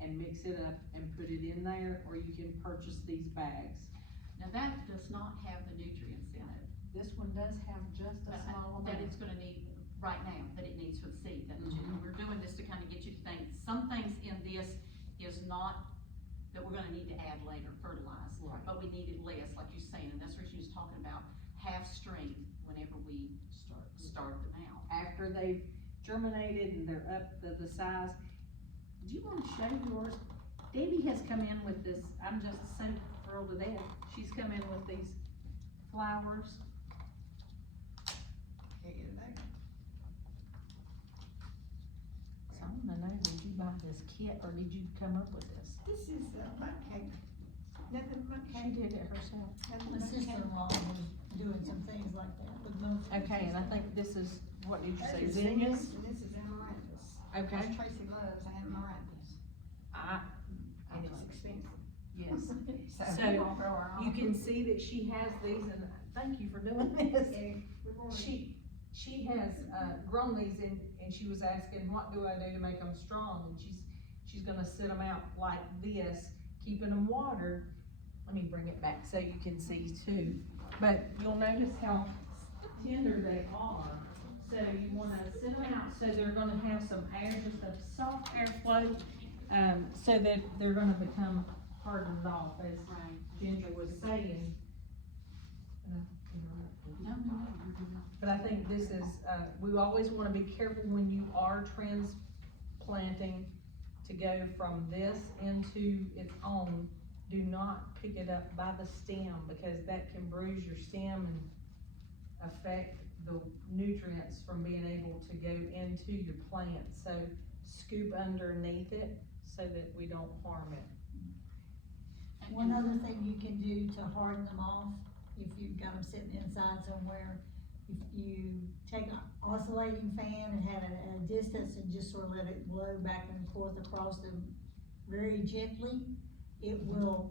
and mix it up and put it in there, or you can purchase these bags. Now that does not have the nutrients in it. This one does have just a small amount. That it's gonna need right now, that it needs for the seed. That we're doing this to kind of get you to think, some things in this is not, that we're gonna need to add later, fertilize. Right. But we need it less, like you're saying, and that's what she was talking about, half strength whenever we start them out. After they've germinated and they're up the size. Do you wanna show yours? Debbie has come in with this, I'm just so thrilled to death. She's come in with these flowers. Can't get it out. So I wanna know, did you buy this kit or did you come up with this? This is mud cake. Nothing mud She cake. did it herself. My sister-in-law was doing some things like that with most. Okay, and I think this is, what did you say, This is zinnias? And this is amaranthus. Okay. Tracy loves amaranthus. I and it's expensive. Yes. So So, we won't grow our own. You can see that she has these, and thank you for doing this. She has, grown these and she was asking, what do I do to make them strong? And she's gonna sit them out like this, keeping them watered. Let me bring it back so you can see too. But you'll notice how tender they are. So you wanna sit them out so they're gonna have some air, just a soft airflow, so that they're gonna become hardened off, as Right. Ginger was saying. No, you're good. But I think this is, we always wanna be careful when you are transplanting to go from this into its own. Do not pick it up by the stem, because that can bruise your stem and affect the nutrients from being able to go into your plant. So scoop underneath it so that we don't harm it. One other thing you can do to harden them off, if you've got them sitting inside somewhere, if you take an oscillating fan and have it at a distance and just sort of let it blow back and forth across them very gently, it will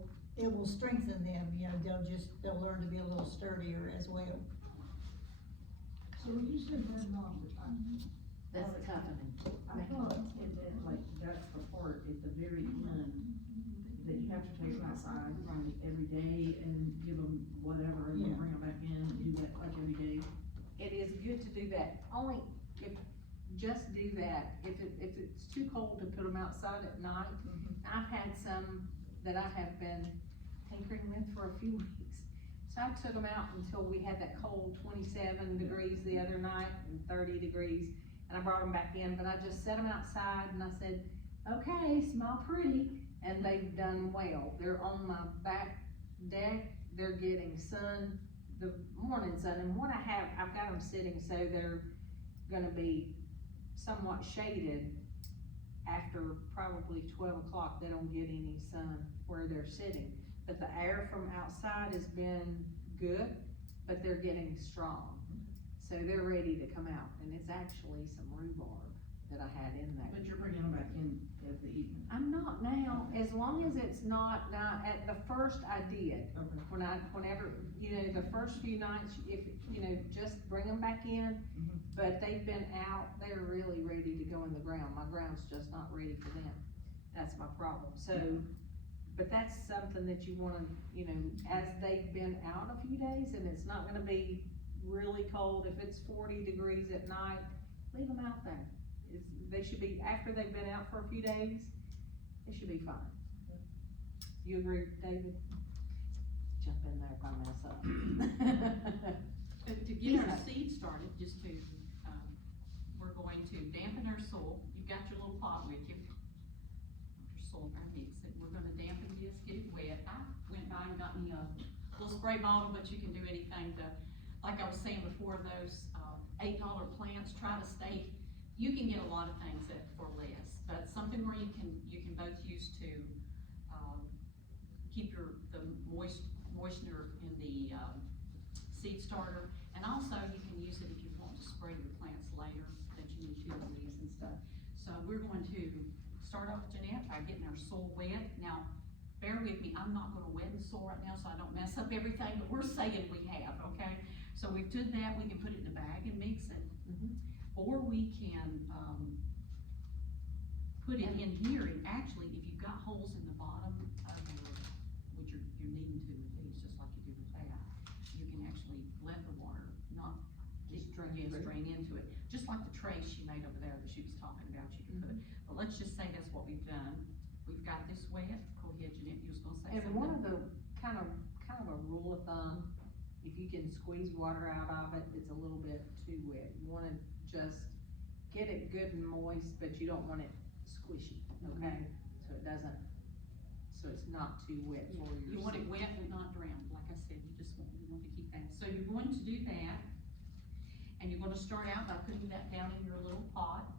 strengthen them, you know, they'll learn to be a little sturdier as well. So when you say burn off, That's toughening. I thought it meant like that's the part at the very end that you have to take them outside every day and give them whatever and then Yeah. bring them back in and do that like every day. It is good to do that, only just do that if it's too cold to put them outside at night. I've had some that I have been tinkering with for a few weeks. So I took them out until we had that cold 27 degrees the other night and 30 degrees, and I brought them back in, but I just set them outside and I said, okay, smell pretty, and they've done well. They're on my back deck, they're getting sun, the morning sun, and what I've got them sitting so they're gonna be somewhat shaded after probably 12 o'clock. They don't get any sun where they're sitting, but the air from outside has been good, but they're getting strong. So they're ready to come out, and it's actually some rhubarb that I had in there. But you're bringing them back in at the evening. I'm not now, as long as it's not, now, at the first I did. Okay. Whenever, you know, the first few nights, if, you know, just bring them back in, but they've been out, they're really ready to go in the ground. My ground's just not ready for them. That's my problem, so, but that's something that you wanna, you know, as they've been out a few days, and it's not gonna be really cold, if it's 40 degrees at night, leave them out there. They should be, after they've been out for a few days, they should be fine. You agree, David? Jump in there if I mess up. To get our seed started, just to, we're going to dampen our soil. You've got your little pot with you. Your soil, our mix it. We're gonna dampen this, get it wet. I went by and got me a little spray bottle, but you can do anything to, like I was saying before, those, $8 plants, try to stay, you can get a lot of things for less, but something where you can both use to, keep the moisture in the, seed starter, and also you can use it if you want to spray your plants later, that you need to leaves and stuff. So we're going to start off, Jeanette, by getting our soil wet. Now, bear with me, I'm not gonna wet the soil right now so I don't mess up everything, but we're saying we have, okay? So we've done that, we can put it in a bag and mix it. Or we can, put it in here, and actually, if you've got holes in the bottom of which you're needing to with these, just like you do with that, you can actually let the water not just drain into it. Just like the tray she made over there that she was talking about, you can put, but let's just say that's what we've done. We've got this wet, go ahead, Jeanette, you was gonna say something. And one of the, kind of a rule of thumb, if you can squeeze water out of it, it's a little bit too wet. You wanna just get it good and moist, but you don't want it squishy, okay? So it doesn't, so it's not too wet for your You want it seed. wet but not drowned, like I said, you want to keep that. So you're going to do that, and you're gonna start out by putting that down in your little pot.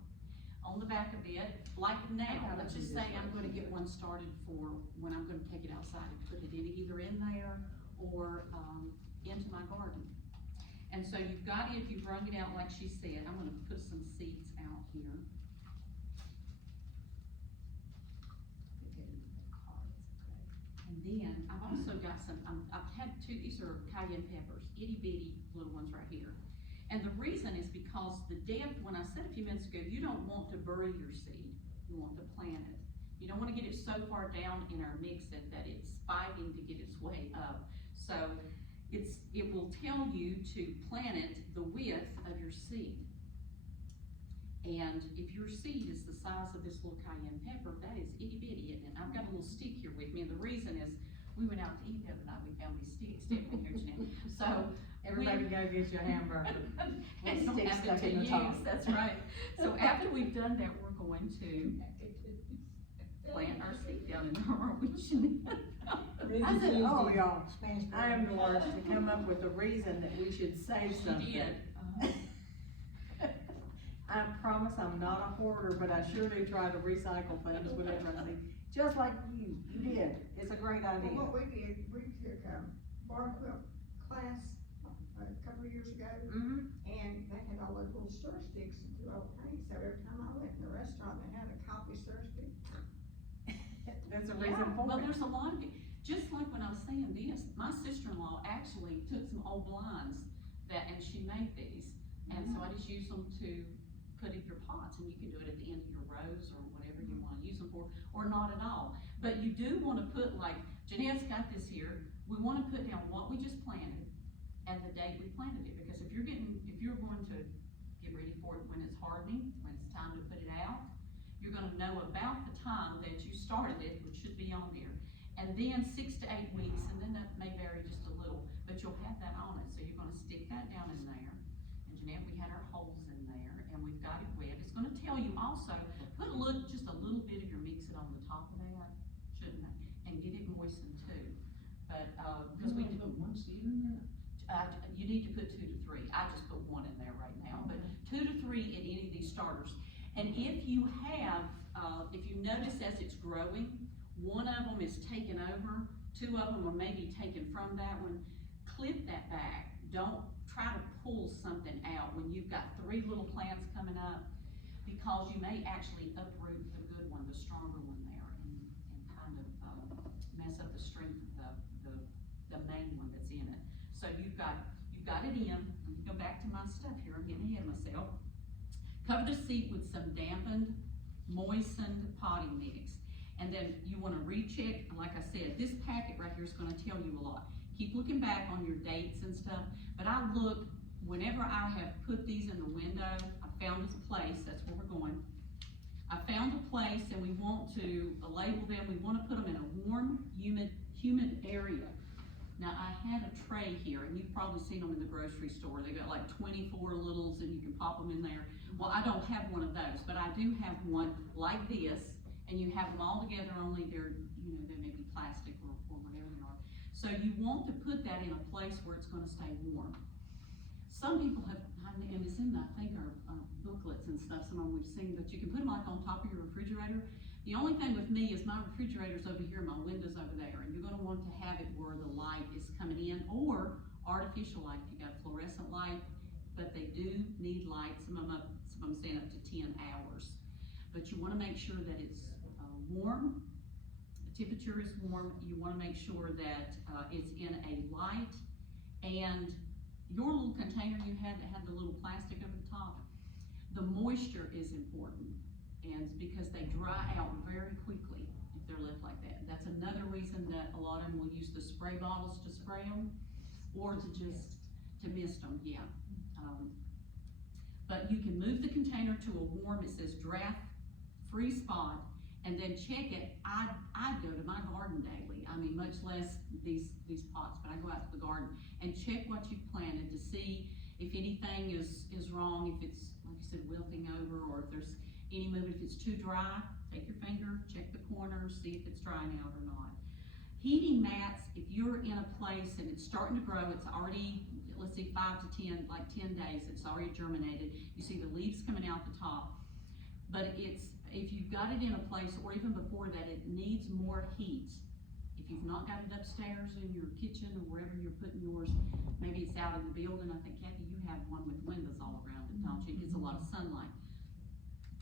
On the back of it, like now, let's just say I'm gonna get one started for when I'm gonna take it outside and put it in, either in there or, into my garden. And so you've got it, if you've wrung it out like she said, I'm gonna put some seeds out here. Get it into the card. also got some, I've had two, these are cayenne peppers, itty bitty little ones right here. And the reason is because the depth, when I said a few minutes ago, you don't want to bury your seed, you want to plant it. You don't wanna get it so far down in our mix that it's fighting to get its way up. So it will tell you to plant it the width of your seed. And if your seed is the size of this little cayenne pepper, that is itty bitty, isn't it? I've got a little stick here with me, and the reason is, we went out to eat the other night, we found these sticks down here, Jeanette. So, Everybody go get you a hamburger. and With don't sticks have it stuck to in the top. use, that's right. So after we've done that, we're going to plant our seed down in there, aren't we, Jeanette? I said, oh, y'all, I am the worst to come up with a reason that we should save something. You did. I promise I'm not a hoarder, but I sure do try to recycle things whenever I see, just like you did. It's a great idea. Well, what we did, we took a bar quilt class a couple of years ago, Mm-hmm. and they had all those little stir sticks and do all kinds, so every time I went in the restaurant, they had a coffee stir stick. That's a Yeah, reason for well, it. there's a lot of it, just like when I was saying this, my sister-in-law actually took some old blinds and she made these. And so I just use them to put in your pots, and you can do it at the end of your rows or whatever you wanna use them for, or not at all. But you do wanna put, like, Jeanette's got this here, we wanna put down what we just planted and the date we planted it, because if you're going to get ready for it when it's hardening, when it's time to put it out, you're gonna know about the time that you started it, which should be on there. And then 6 to 8 weeks, and then that may vary just a little, but you'll have that on it, so you're gonna stick that down in there. And Jeanette, we had our holes in there, and we've got it wet. It's gonna tell you also, put just a little bit of your mix-it on the top of that, shouldn't it? And get it moistened too. But, because we do. put one seed in there? You need to put 2 to 3. I just put 1 in there right now, but 2 to 3 in any of these starters. And if you have, if you notice as it's growing, one of them is taken over, 2 of them are maybe taken from that one, clip that back. Don't try to pull something out when you've got 3 little plants coming up, because you may actually uproot the good one, the stronger one there, and kind of mess up the strength of the main one that's in it. So you've got it in. Let me go back to my stuff here, I'm getting ahead of myself. Cover the seed with some dampened, moistened potting mix. And then you wanna recheck, and like I said, this packet right here is gonna tell you a lot. Keep looking back on your dates and stuff, but I look, whenever I have put these in the window, I found this place, that's where we're going. I found a place, and we want to label them, we wanna put them in a warm, humid area. Now, I had a tray here, and you've probably seen them in the grocery store. They got like 24 littles, and you can pop them in there. Well, I don't have one of those, but I do have one like this, and you have them all together, only they're, they may be plastic or whatever they are. So you want to put that in a place where it's gonna stay warm. Some people have, and it's in, I think, our booklets and stuff, some of them we've seen, but you can put them like on top of your refrigerator. The only thing with me is my refrigerator's over here, my window's over there, and you're gonna want to have it where the light is coming in, or artificial light if you got fluorescent light, but they do need light. Some of them stand up to 10 hours. But you wanna make sure that it's warm, the temperature is warm. You wanna make sure that it's in a light, and your little container you had that had the little plastic over the top, the moisture is important. And because they dry out very quickly if they're left like that. That's another reason that a lot of them will use the spray bottles to spray them, or to just, to mist them, yeah. But you can move the container to a warm, it says draft-free spot, and then check it. I go to my garden daily, I mean, much less these pots, but I go out to the garden and check what you've planted to see if anything is wrong, if it's, like you said, wilting over, or if there's any movement. If it's too dry, take your finger, check the corners, see if it's drying out or not. Heating mats, if you're in a place and it's starting to grow, it's already, let's see, 5 to 10, like 10 days, it's already germinated. You see the leaves coming out the top. But if you've got it in a place, or even before that, it needs more heat. If you've not got it upstairs in your kitchen or wherever you're putting yours, maybe it's out in the building. I think, Kathy, you have one with windows all around it, don't you? It gets a lot of sunlight.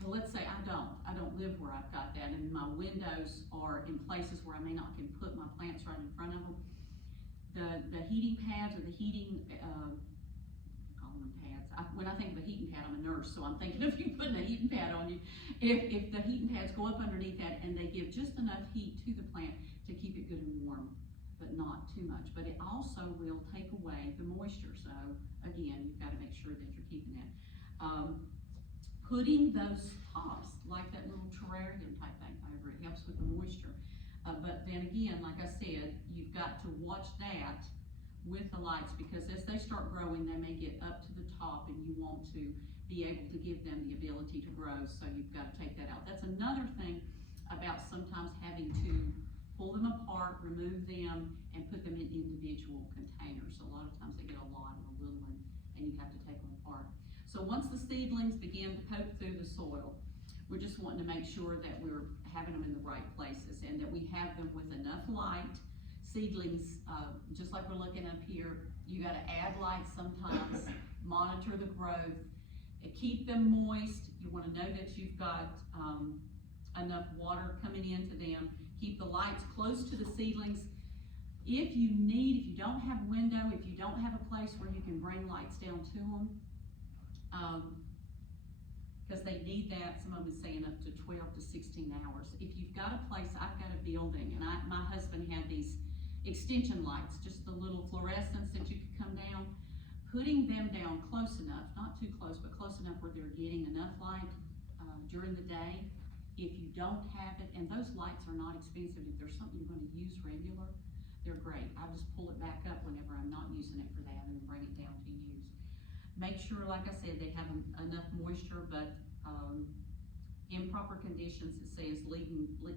well, let's say I don't live where I've got that, and my windows are in places where I may not can put my plants right in front of them. The heating pads or the heating, I call them pads. When I think of a heating pad, I'm a nurse, so I'm thinking of you putting a heating pad on you. If the heating pads go up underneath that and they give just enough heat to the plant to keep it good and warm, but not too much. But it also will take away the moisture, so again, you've gotta make sure that you're keeping that. Putting those tops, like that little terrarium type thing over, it helps with the moisture. But then again, like I said, you've got to watch that with the lights, because as they start growing, they may get up to the top and you want to be able to give them the ability to grow, so you've got to take that out. That's another thing about sometimes having to pull them apart, remove them, and put them in individual containers. A lot of times they get a lot of a little one, and you have to take them apart. So once the seedlings begin to poke through the soil, we're just wanting to make sure that we're having them in the right places and that we have them with enough light. Seedlings, just like we're looking up here, you gotta add light sometimes, monitor the growth, keep them moist. You wanna know that you've got enough water coming into them. Keep the lights close to the seedlings. If you don't have a window, if you don't have a place where you can bring lights down to them, because they need that, some of them is saying up to 12 to 16 hours. If you've got a place, I've got a building, and my husband had these extension lights, just the little fluorescents that you could come down, putting them down close enough, not too close, but close enough where they're getting enough light during the day. If you don't have it, and those lights are not expensive, if there's something you're gonna use regular, they're great. I just pull it back up whenever I'm not using it for that and then bring it down to use. Make sure, like I said, they have enough moisture, but improper conditions, it says,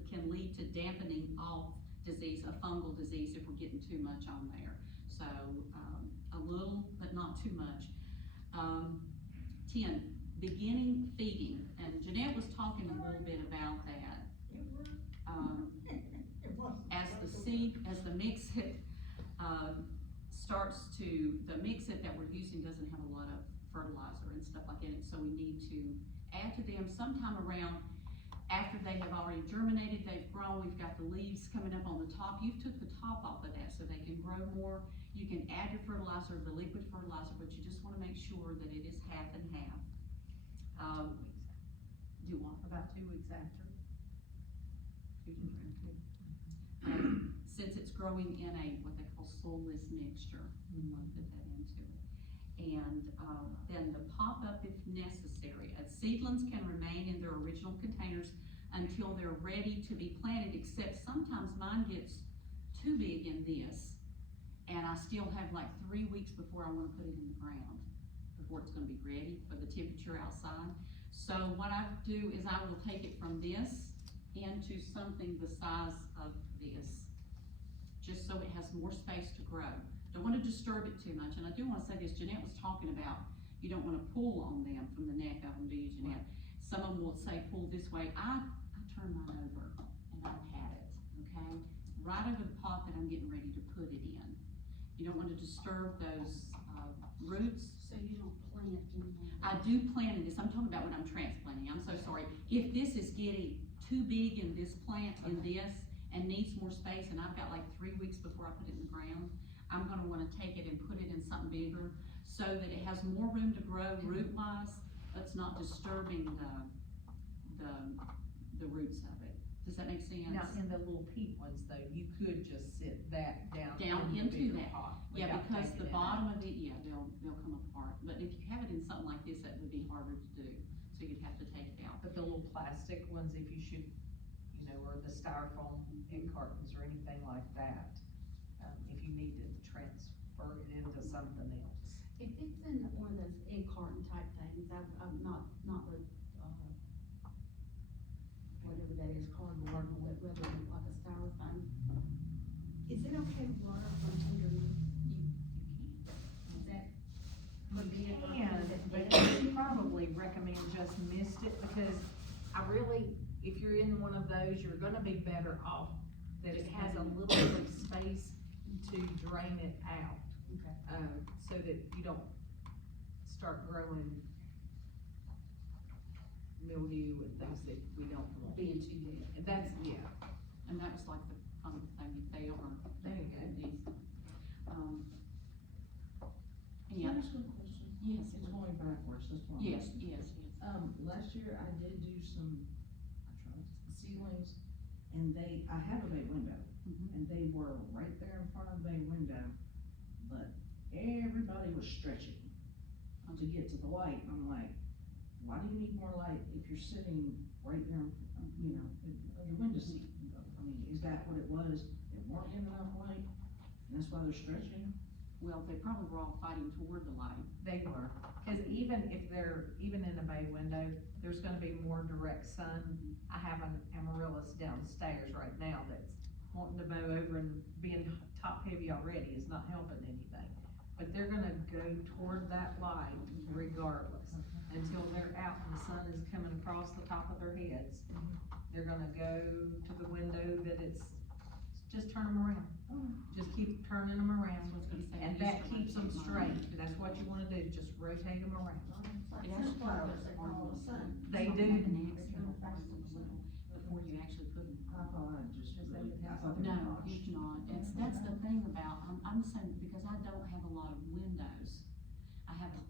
can lead to dampening off disease, a fungal disease, if we're getting too much on there. So a little, but not too much. 10, beginning feeding, and Jeanette was talking a little bit about that. As the mix-it starts to, the mix-it that we're using doesn't have a lot of fertilizer and stuff like that, and so we need to add to them sometime around after they have already germinated, they've grown, we've got the leaves coming up on the top. You've took the top off of that so they can grow more. You can add your fertilizer, the liquid fertilizer, but you just wanna make sure that it is half and half. Do what? About 2 weeks after. Since it's growing in a, what they call soulless mixture, we want to put that into it. And then the pop-up if necessary. Seedlings can remain in their original containers until they're ready to be planted, except sometimes mine gets too big in this, and I still have like 3 weeks before I want to put it in the ground, before it's going to be ready for the temperature outside. So what I do is I will take it from this into something the size of this, just so it has more space to grow. Don't want to disturb it too much, and I do want to say this, Jeanette was talking about, you don't want to pull on them from the neck of them, do you, Jeanette? Some of them will say pull this way. I turn mine over and I pat it, okay? Right over the pot that I'm getting ready to put it in. You don't want to disturb those roots. So you don't plant anymore? I do plant in this, I'm talking about when I'm transplanting, I'm so sorry. If this is getting too big in this plant, in this, and needs more space, and I've got like 3 weeks before I put it in the ground, I'm gonna wanna take it and put it in something bigger so that it has more room to grow root-wise, but it's not disturbing the roots of it. Does that make sense? Now, in the little peat ones though, you could just sit that down in the into bigger that. pot. Yeah, without because taking the it bottom out. of it, yeah, they'll come apart. But if you have it in something like this, that would be harder to do. So you'd have to take it out. But the little plastic ones, if you should, you know, or the styrofoam egg cartons or anything like that, if you need to transfer it into something else. If it's in one of those egg carton type things, I'm not the, whatever that is, cardboard, or whether it's like a styrofoam. Is it okay to water from underneath? Is that? would be it, or is it But dead? you probably recommend just mist it, because I really, if you're in one of those, you're gonna be better off that it has a little bit of space to drain it out. Okay. So that you don't start growing mildew and things that we don't want. Being too dead. And that's, yeah, And that was like the fun thing, if they are. there you go. These, Can yeah, I ask you a question? yes, It's going backwards, that's why. yes, yes, yes. Last year I did do some, ceilings, and I have a bay window, Mhm. and they were right there in front of the bay window, but everybody was stretching to get to the light, and I'm like, why do you need more light if you're sitting right there, on your window seat? I mean, is that what it was? They weren't getting enough light, and that's why they're stretching? Well, they probably were all fighting toward the light. They were, cause even if they're, even in a bay window, there's gonna be more direct sun. I have an amaryllis downstairs right now that's wanting to bow over, and being top heavy already is not helping anything. But they're gonna go toward that light regardless, until they're out and the sun is coming across the top of their heads. They're gonna go to the window that it's, just turn them around. Just keep turning them around, That's what I was gonna say. and I that used to keeps them rotate straight. mine. That's what you wanna do, just rotate them around. It actually kind of They call the sun. They Something do. like an external fast and little before you actually put them. I thought I just, Is that really- the I thought they were No, notched. it's not, that's the thing about, I'm the same, because I don't have a lot of windows. I have a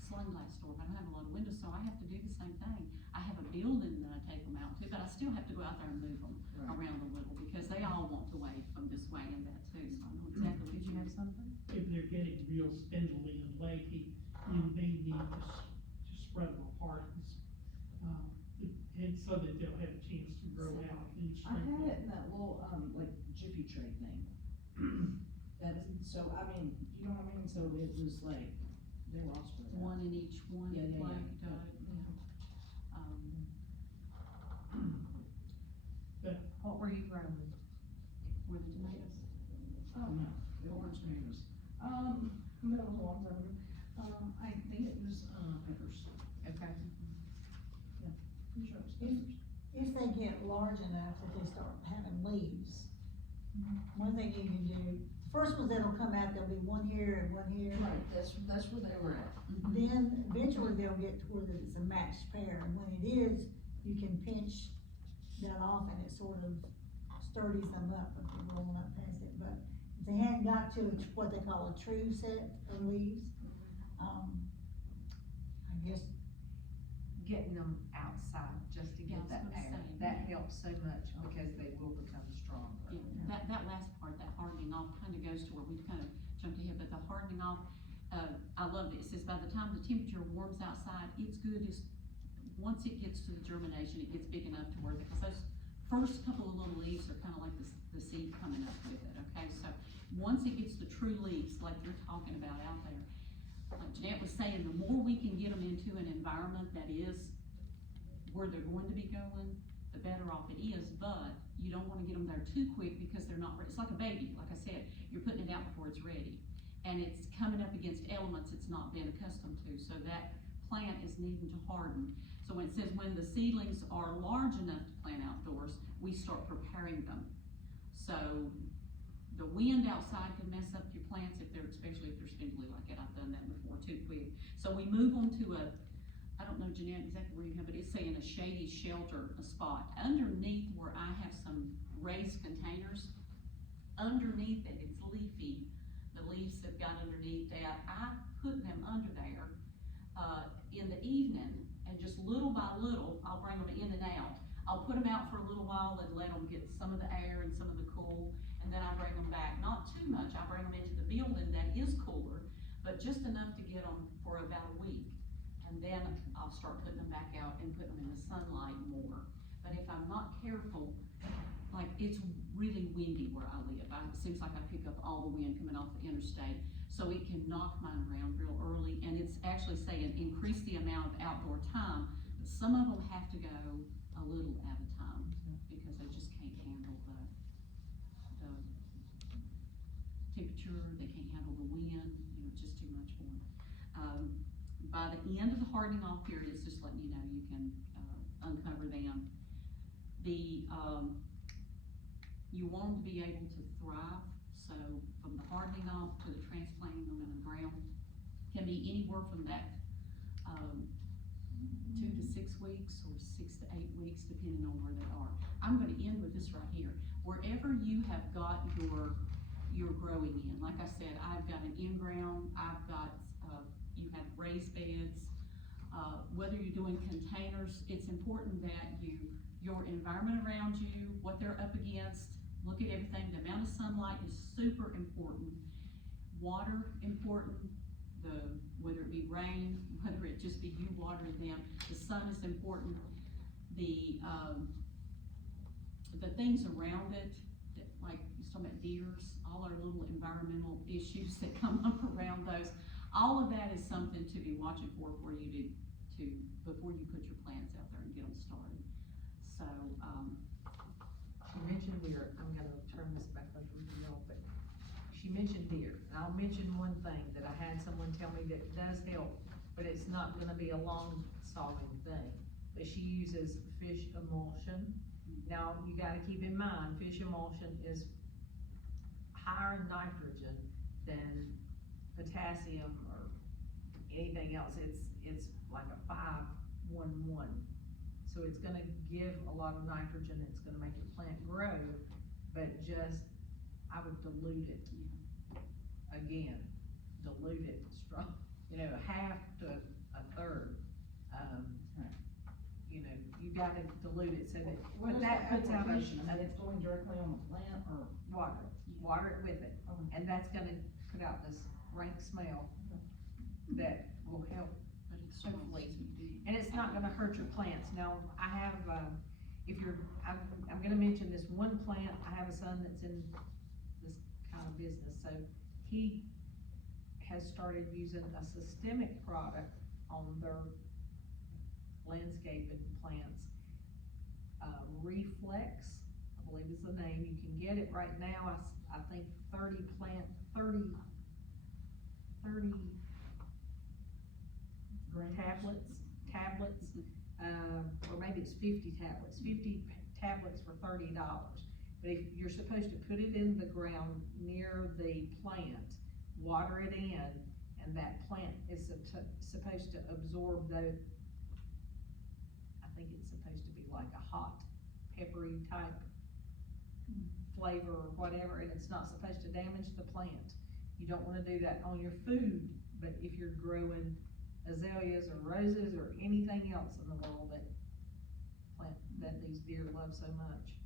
sliding glass door, but I don't have a lot of windows, so I have to do the same thing. I have a building that I take them out to, but I still have to go out there and move them Right. around a little, because they all want the way from this way and that too, so I know exactly. Did you have something? If they're getting real spindly and leggy, you may need to spread them apart, and so that they'll have a chance to grow out and I had strengthen. it in that little, like Jiffy tray thing. That is, so, I mean, you know what I mean, so it was like, they were all spread out. One in each one, Yeah, yeah, like, yeah. What were you growing? were the tomatoes. Oh, no, they weren't tomatoes. That was a long time ago. I think it was, peppers. Okay. Pretty sure it was peppers. If they get large enough that they start having leaves, one thing you can do, first ones that'll come out, there'll be one here and one here. Right, that's where they were at. Then eventually they'll get to where that it's a matched pair, and when it is, you can pinch that off and it sort of sturdies them up if you're rolling up past it, but if they hadn't got to what they call a true set of leaves, I guess, Getting them outside just to Yeah, get I was that gonna air, say. that helps so much because they will become stronger. Yeah, that last part, that hardening off kind of goes to where we kind of jumped ahead, but the hardening off, I love it. It says by the time the temperature warms outside, it's good as, once it gets to the germination, it gets big enough to where, because those first couple of little leaves are kind of like the seed coming up with it, okay? So, once it gets the true leaves, like you're talking about out there, like Jeanette was saying, the more we can get them into an environment that is where they're going to be going, the better off it is, but you don't wanna get them there too quick because they're not, it's like a baby, like I said, you're putting it out before it's ready. And it's coming up against elements it's not been accustomed to, so that plant is needing to harden. So when it says when the seedlings are large enough to plant outdoors, we start preparing them. So the wind outside can mess up your plants especially if they're spindly like that. I've done that before too quick. So we move them to I don't know, Jeanette, exactly where you have it. It's saying a shady shelter, a spot. Underneath where I have some raised containers, underneath it, it's leafy. The leaves have got underneath that. I put them under there, in the evening, and just little by little, I'll bring them in and out. I'll put them out for a little while and let them get some of the air and some of the cool, and then I bring them back. Not too much, I bring them into the building that is cooler, but just enough to get them for about a week. And then I'll start putting them back out and putting them in the sunlight more. But if I'm not careful, like it's really windy where I live. It seems like I pick up all the wind coming off the interstate, so it can knock mine around real early. And it's actually saying increase the amount of outdoor time, but some of them have to go a little at a time because they just can't handle the temperature, they can't handle the wind, it's just too much for them. By the end of the hardening off period, it's just letting you know you can uncover them. You want them to be able to thrive, so from the hardening off to the transplanting them in the ground can be anywhere from that 2 to 6 weeks or 6 to 8 weeks, depending on where they are. I'm gonna end with this right here. Wherever you have got your growing in, like I said, I've got an in-ground, I've got, you have raised beds, whether you're doing containers, it's important that your environment around you, what they're up against, look at everything. The amount of sunlight is super important. Water, important. Whether it be rain, whether it just be you watering them, the sun is important. The things around it, that, like you was talking about deers, all our little environmental issues that come up around those, all of that is something to be watching for before you put your plants out there and get them started. So, She mentioned deer, I'm gonna turn this back over to you real quick. She mentioned deer, and I'll mention one thing that I had someone tell me that does help, but it's not gonna be a long solving thing. But she uses fish emulsion. Now, you gotta keep in mind, fish emulsion is higher in nitrogen than potassium or anything else. It's like a 5-1-1. So it's gonna give a lot of nitrogen, it's gonna make your plant grow, but I would dilute it. Again, dilute it strong, half to a third. You gotta dilute it so that, What but is that the puts out application? I mean, it's going directly on the plant or? water it with it. And that's gonna put out this rank smell that will help, but it's hopefully. And it's not gonna hurt your plants. Now, I have, I'm gonna mention this one plant. I have a son that's in this kind of business, so he has started using a systemic product on their landscaping plants. Reflex, I believe is the name. You can get it right now. I think 30 tablets, or maybe it's 50 tablets, 50 tablets for $30. But if you're supposed to put it in the ground near the plant, water it in, and that plant is supposed to absorb I think it's supposed to be like a hot, peppery type flavor or whatever, and it's not supposed to damage the plant. You don't wanna do that on your food, but if you're growing azaleas or roses or anything else in the world that these deer love so much,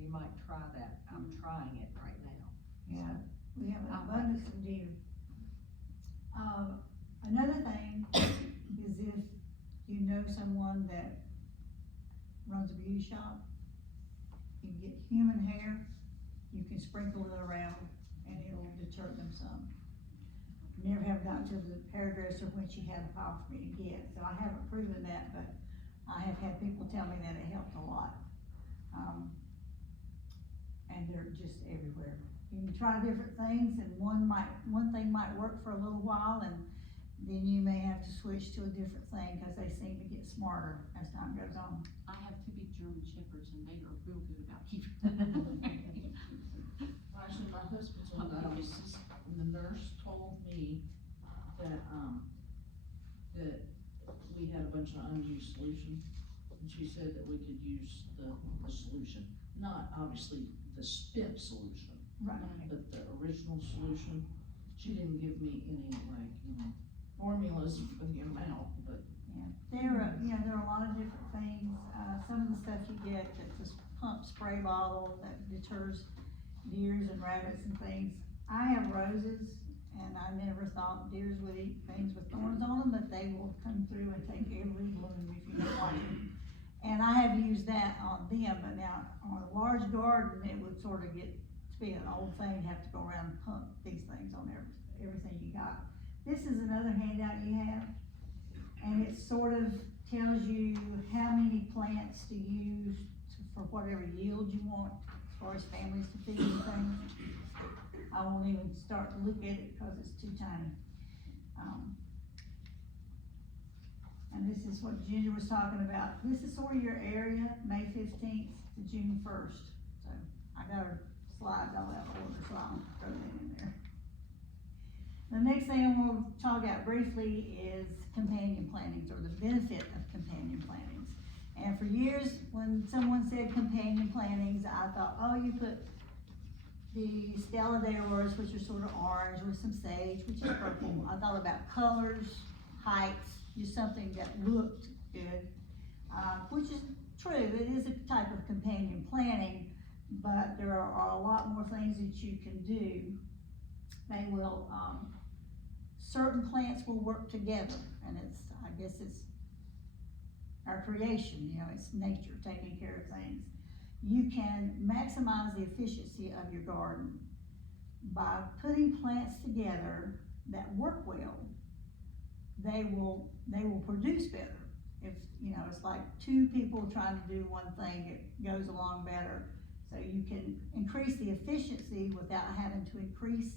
you might try that. I'm trying it right now. Yeah, we have an abundance of deer. Another thing is if you know someone that runs a beauty shop, you can get human hair, you can sprinkle it around and it'll deter them some. Never have gotten to the hairdresser when she had a pile for me to get, so I haven't proven that, but I have had people tell me that it helped a lot. And they're just everywhere. You can try different things and one thing might work for a little while and then you may have to switch to a different thing because they seem to get smarter as time goes on. I have 2 big German shepherds and they are real good about keeping. Actually, my husband's on dialysis, and the nurse told me that, that we had a bunch of unused solution, and she said that we could use the solution, not obviously the spent solution, Right. but the original solution. She didn't give me any, formulas for the amount, but. There are a lot of different things. Some of the stuff you get that's this pump spray bottle that deters deers and rabbits and things. I have roses and I never thought deers would eat things with thorns on them, but they will come through and take every bloom if you don't like them. And I have used that on them, but now on a large garden, it would sort of get to be an old thing, have to go around and pump these things on everything you got. This is another handout you have, and it sort of tells you how many plants to use for whatever yield you want, as far as families to feed and things. I won't even start to look at it because it's too tiny. And this is what Ginger was talking about. This is sort of your area, May 15th to June 1st. So I got our slides all out of order, so I'll throw that in there. The next thing I'm going to talk about briefly is companion plantings, or the benefit of companion plantings. when someone said companion plantings, I thought, oh, you put the Stella d'Ors, which are sort of orange, with some sage, which is purple. I thought about colors, heights, just something that looked good, which is true. It is a type of companion planting, but there are a lot more things that you can do. They will, certain plants will work together, and I guess it's our creation, you know, it's nature taking care of things. You can maximize the efficiency of your garden by putting plants together that work well. They will produce better. If, you know, it's like two people trying to do one thing, it goes along better. So you can increase the efficiency without having to increase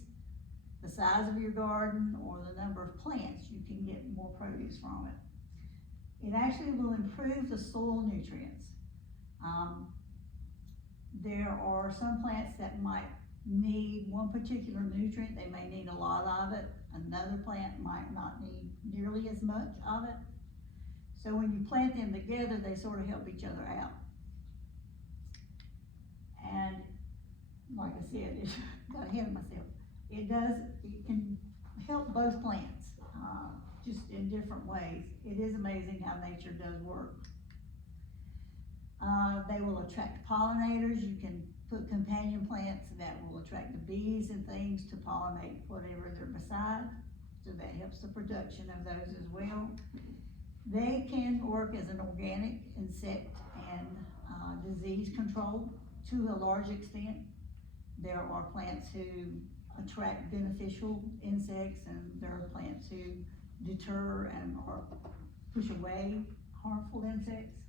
the size of your garden or the number of plants. You can get more produce from it. It actually will improve the soil nutrients. There are some plants that might need one particular nutrient. They may need a lot of it. Another plant might not need nearly as much of it. So when you plant them together, they sort of help each other out. And like I said, got ahead of myself. It can help both plants, just in different ways. It is amazing how nature does work. They will attract pollinators. You can put companion plants that will attract the bees and things to pollinate whatever they're beside. So that helps the production of those as well. They can work as an organic insect and disease control to a large extent. There are plants who attract beneficial insects, and there are plants who deter or push away harmful insects.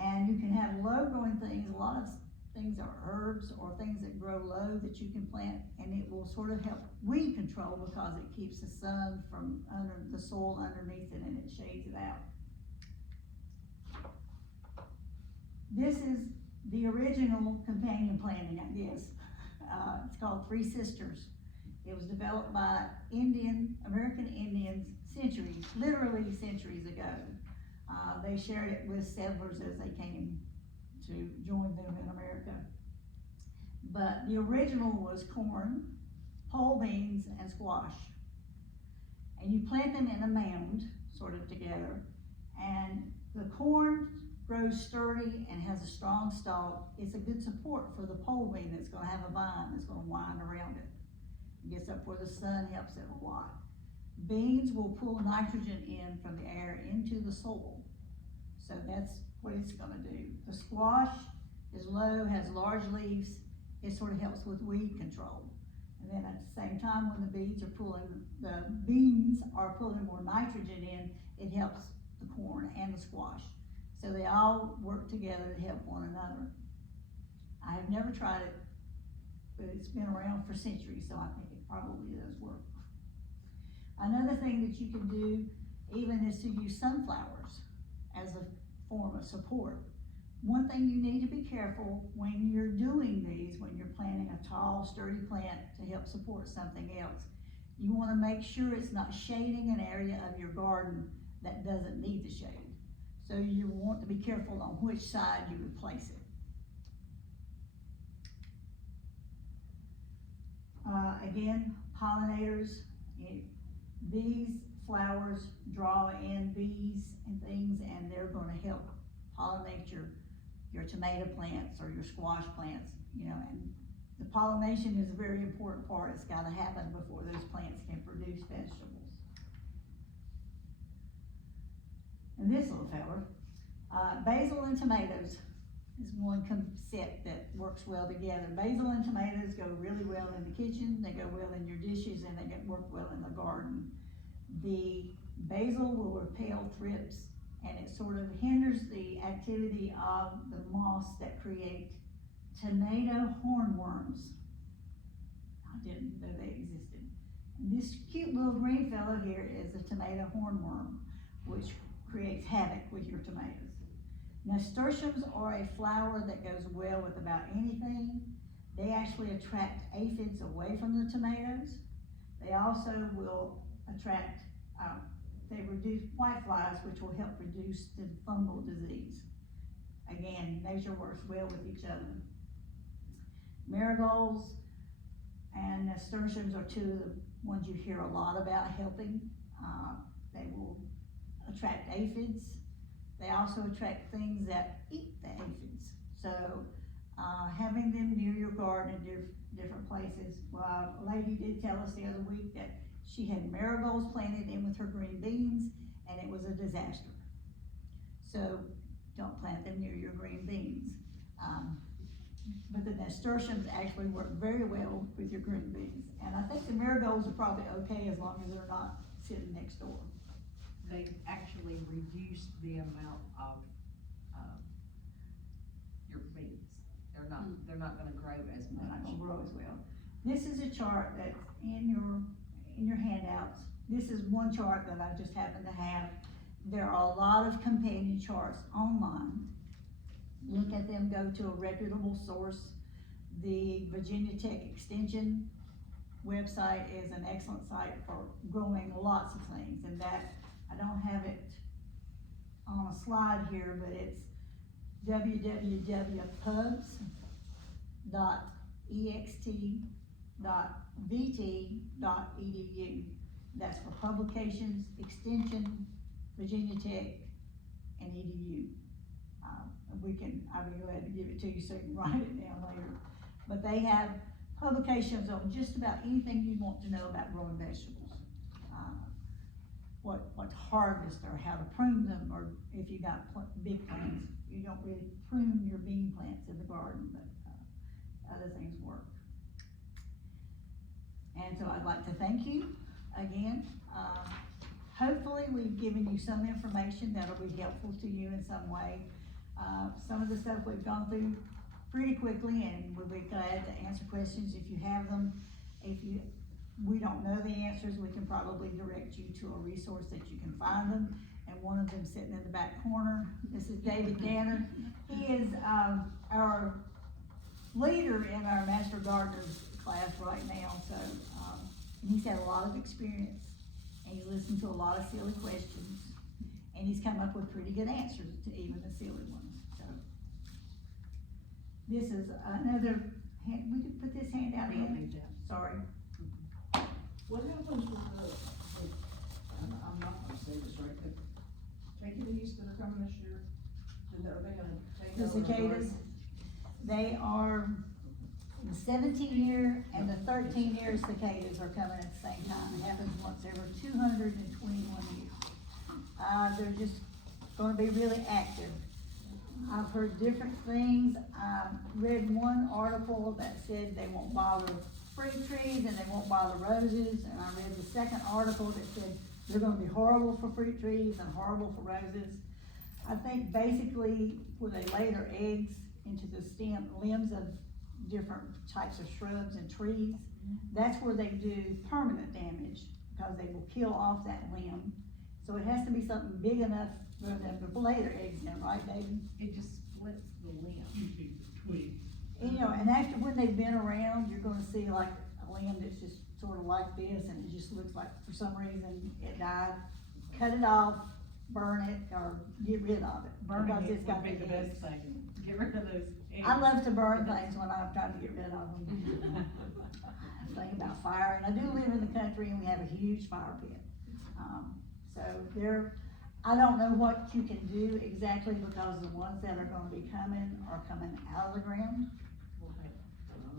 And you can have low-growing things. A lot of things are herbs or things that grow low that you can plant, and it will sort of help weed control because it keeps the sun from under the soil underneath it, and it shades it out. This is the original companion planting, I guess. It's called Three Sisters. It was developed by American Indians literally centuries ago. They shared it with settlers as they came to join them in America. But the original was corn, pole beans, and squash. And you plant them in a mound, sort of together, and the corn grows sturdy and has a strong stalk. It's a good support for the pole bean that's gonna have a vine that's gonna wind around it. It gets up where the sun helps it a lot. Beans will pull nitrogen in from the air into the soil. So that's what it's gonna do. The squash is low, has large leaves. It sort of helps with weed control. And then at the same time, when the beans are pulling more nitrogen in, it helps the corn and the squash. So they all work together to help one another. I have never tried it, but it's been around for centuries, so I think it probably does work. Another thing that you can do even is to use sunflowers as a form of support. One thing you need to be careful when you're doing these, when you're planting a tall, sturdy plant to help support something else, you wanna make sure it's not shading an area of your garden that doesn't need the shade. So you want to be careful on which side you would place it. Again, pollinators. These flowers draw in bees and things, and they're going to help pollinate your tomato plants or your squash plants, you know, and the pollination is a very important part. It's got to happen before those plants can produce vegetables. And this little feller, basil and tomatoes is one concept that works well together. Basil and tomatoes go really well in the kitchen, they go well in your dishes, and they work well in the garden. The basil will repel thrips, and it sort of hinders the activity of the moths that create tomato hornworms. I didn't know they existed. And this cute little green fellow here is a tomato hornworm, which creates havoc with your tomatoes. Nasturtiums are a flower that goes well with about anything. They actually attract aphids away from the tomatoes. They also will attract, they reduce whiteflies, which will help reduce the fungal disease. Again, nature works well with each other. Marigolds and nasturtiums are two of the ones you hear a lot about helping. They will attract aphids. They also attract things that eat the aphids. So, having them near your garden in different places. Well, a lady did tell us the other week that she had marigolds planted in with her green beans, and it was a disaster. So, don't plant them near your green beans. But the nasturtiums actually work very well with your green beans. And I think the marigolds are probably okay as long as they're not sitting next door. They actually reduced the amount of, your beans. They're not gonna grow as They're not much. gonna grow as well. This is a chart that's in your handouts. This is one chart that I just happen to have. There are a lot of companion charts online. Look at them, go to a reputable source. The Virginia Tech Extension website is an excellent site for growing lots of things, and that, I don't have it on a slide here, but it's www.pubs.ext.vt.edu. That's for publications, extension, Virginia Tech, and EDU. I'll be glad to give it to you so you can write it down later. But they have publications on just about anything you want to know about growing vegetables. What to harvest, or how to prune them, or if you got big plants, you don't really prune your bean plants in the garden, but other things work. And so I'd like to thank you again. Hopefully we've given you some information that'll be helpful to you in some way. Some of the stuff we've gone through pretty quickly, and we'll be glad to answer questions if you have them. If we don't know the answers, we can probably direct you to a resource that you can find them, and one of them sitting in the back corner. This is David Danner. He is our leader in our Master Gardeners class right now, so he's had a lot of experience, and he's listened to a lot of silly questions, and he's come up with pretty good answers to even the silly ones. So this is another hand. We could put this handout in. Sorry. What happens with I'm not gonna say this right, but cicadas that are coming this year, are they gonna take The over the cicadas, garden? they are, the 17-year and the 13-year cicadas are coming at the same time. It happens once every 221 years. They're just gonna be really active. I've heard different things. I read one article that said they won't bother fruit trees and they won't bother roses, and I read the second article that said they're gonna be horrible for fruit trees and horrible for roses. I think basically where they lay their eggs into the limbs of different types of shrubs and trees, that's where they do permanent damage, because they will kill off that limb. So it has to be something big enough for them to lay their eggs in, right, David? It just splits the limb. Usually the twig. And, and after, when they've been around, you're gonna see like a limb that's just sort of like this, and it just looks like for some reason it died. Cut it off, burn it, or get rid of it, because Burning it's it got would be the the best eggs. thing. Get rid of those eggs. I love to burn things when I'm trying to get rid of them. Think about fire, and I do live in the country, and we have a huge fire pit. So I don't know what you can do exactly, because the ones that are gonna be coming are coming out of the ground.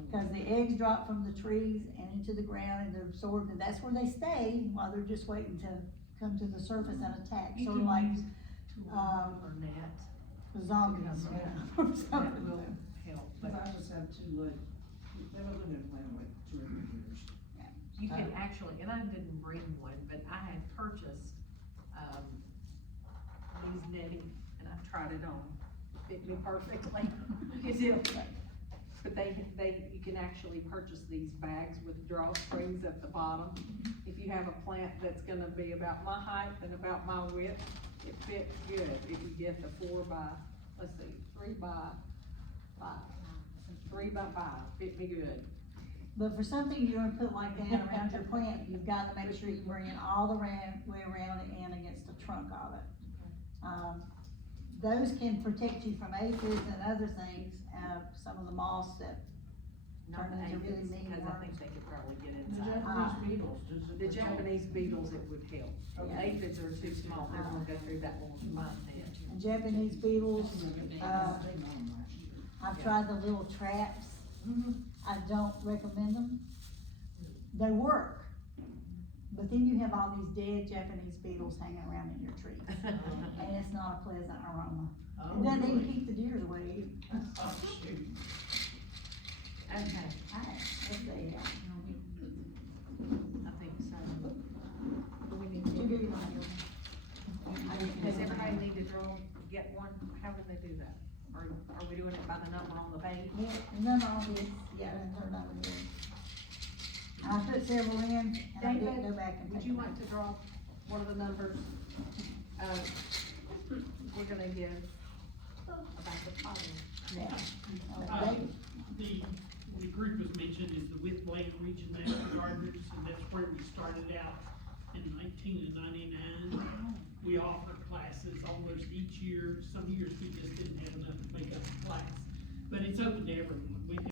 Because the eggs drop from the trees and into the ground, and they're absorbed, and that's where they stay while they're just waiting to come to the surface and attack, You sort of can like, use or net. zombies, or That something. will help, Cause but I just have two, they've been living in Atlanta like 200 years. you can actually, and I didn't bring one, but I had purchased, these netting, and I tried it on, fit me perfectly. It did. But you can actually purchase these bags with drawstrings at the bottom. If you have a plant that's gonna be about my height and about my width, it fits good. If you get the 3 by 5, fit me good. But for something you're gonna put like that around your plant, you've gotta make sure you bring it all the way around and in against the trunk of it. those can protect you from aphids and other things, some of the moths that Not turn into really aphids, mean because I worms. think they could probably get The inside. Japanese beetles, does it? The protect? Japanese beetles, it would help. Yeah. Aphids are too small, they won't go through that little mud thing. And Japanese beetles, They won them last year. I've Yeah. tried the little traps, Mhm. I don't recommend them. They work, but then you have all these dead Japanese beetles hanging around in your trees, and it's not a pleasant aroma. Oh, It doesn't even really? keep the deers away either. Oh, shoot. Okay, Alright, let's see, I think so. Do we need you do to, your own. does everybody need to draw, get one? How do they do that? Or are we doing it by the number on the page? Yeah, the number on this, yeah, that's her number here. And I put several in, and I didn't David, go back and Would take you them like out. to draw one of the numbers? We're gonna give about the following. Yeah. The group was mentioned is the With Lake Region National Gardeners, and that's where we started out in 1999. We offer classes almost each year. Some years we just didn't have enough to make up a class, but it's open to everyone. We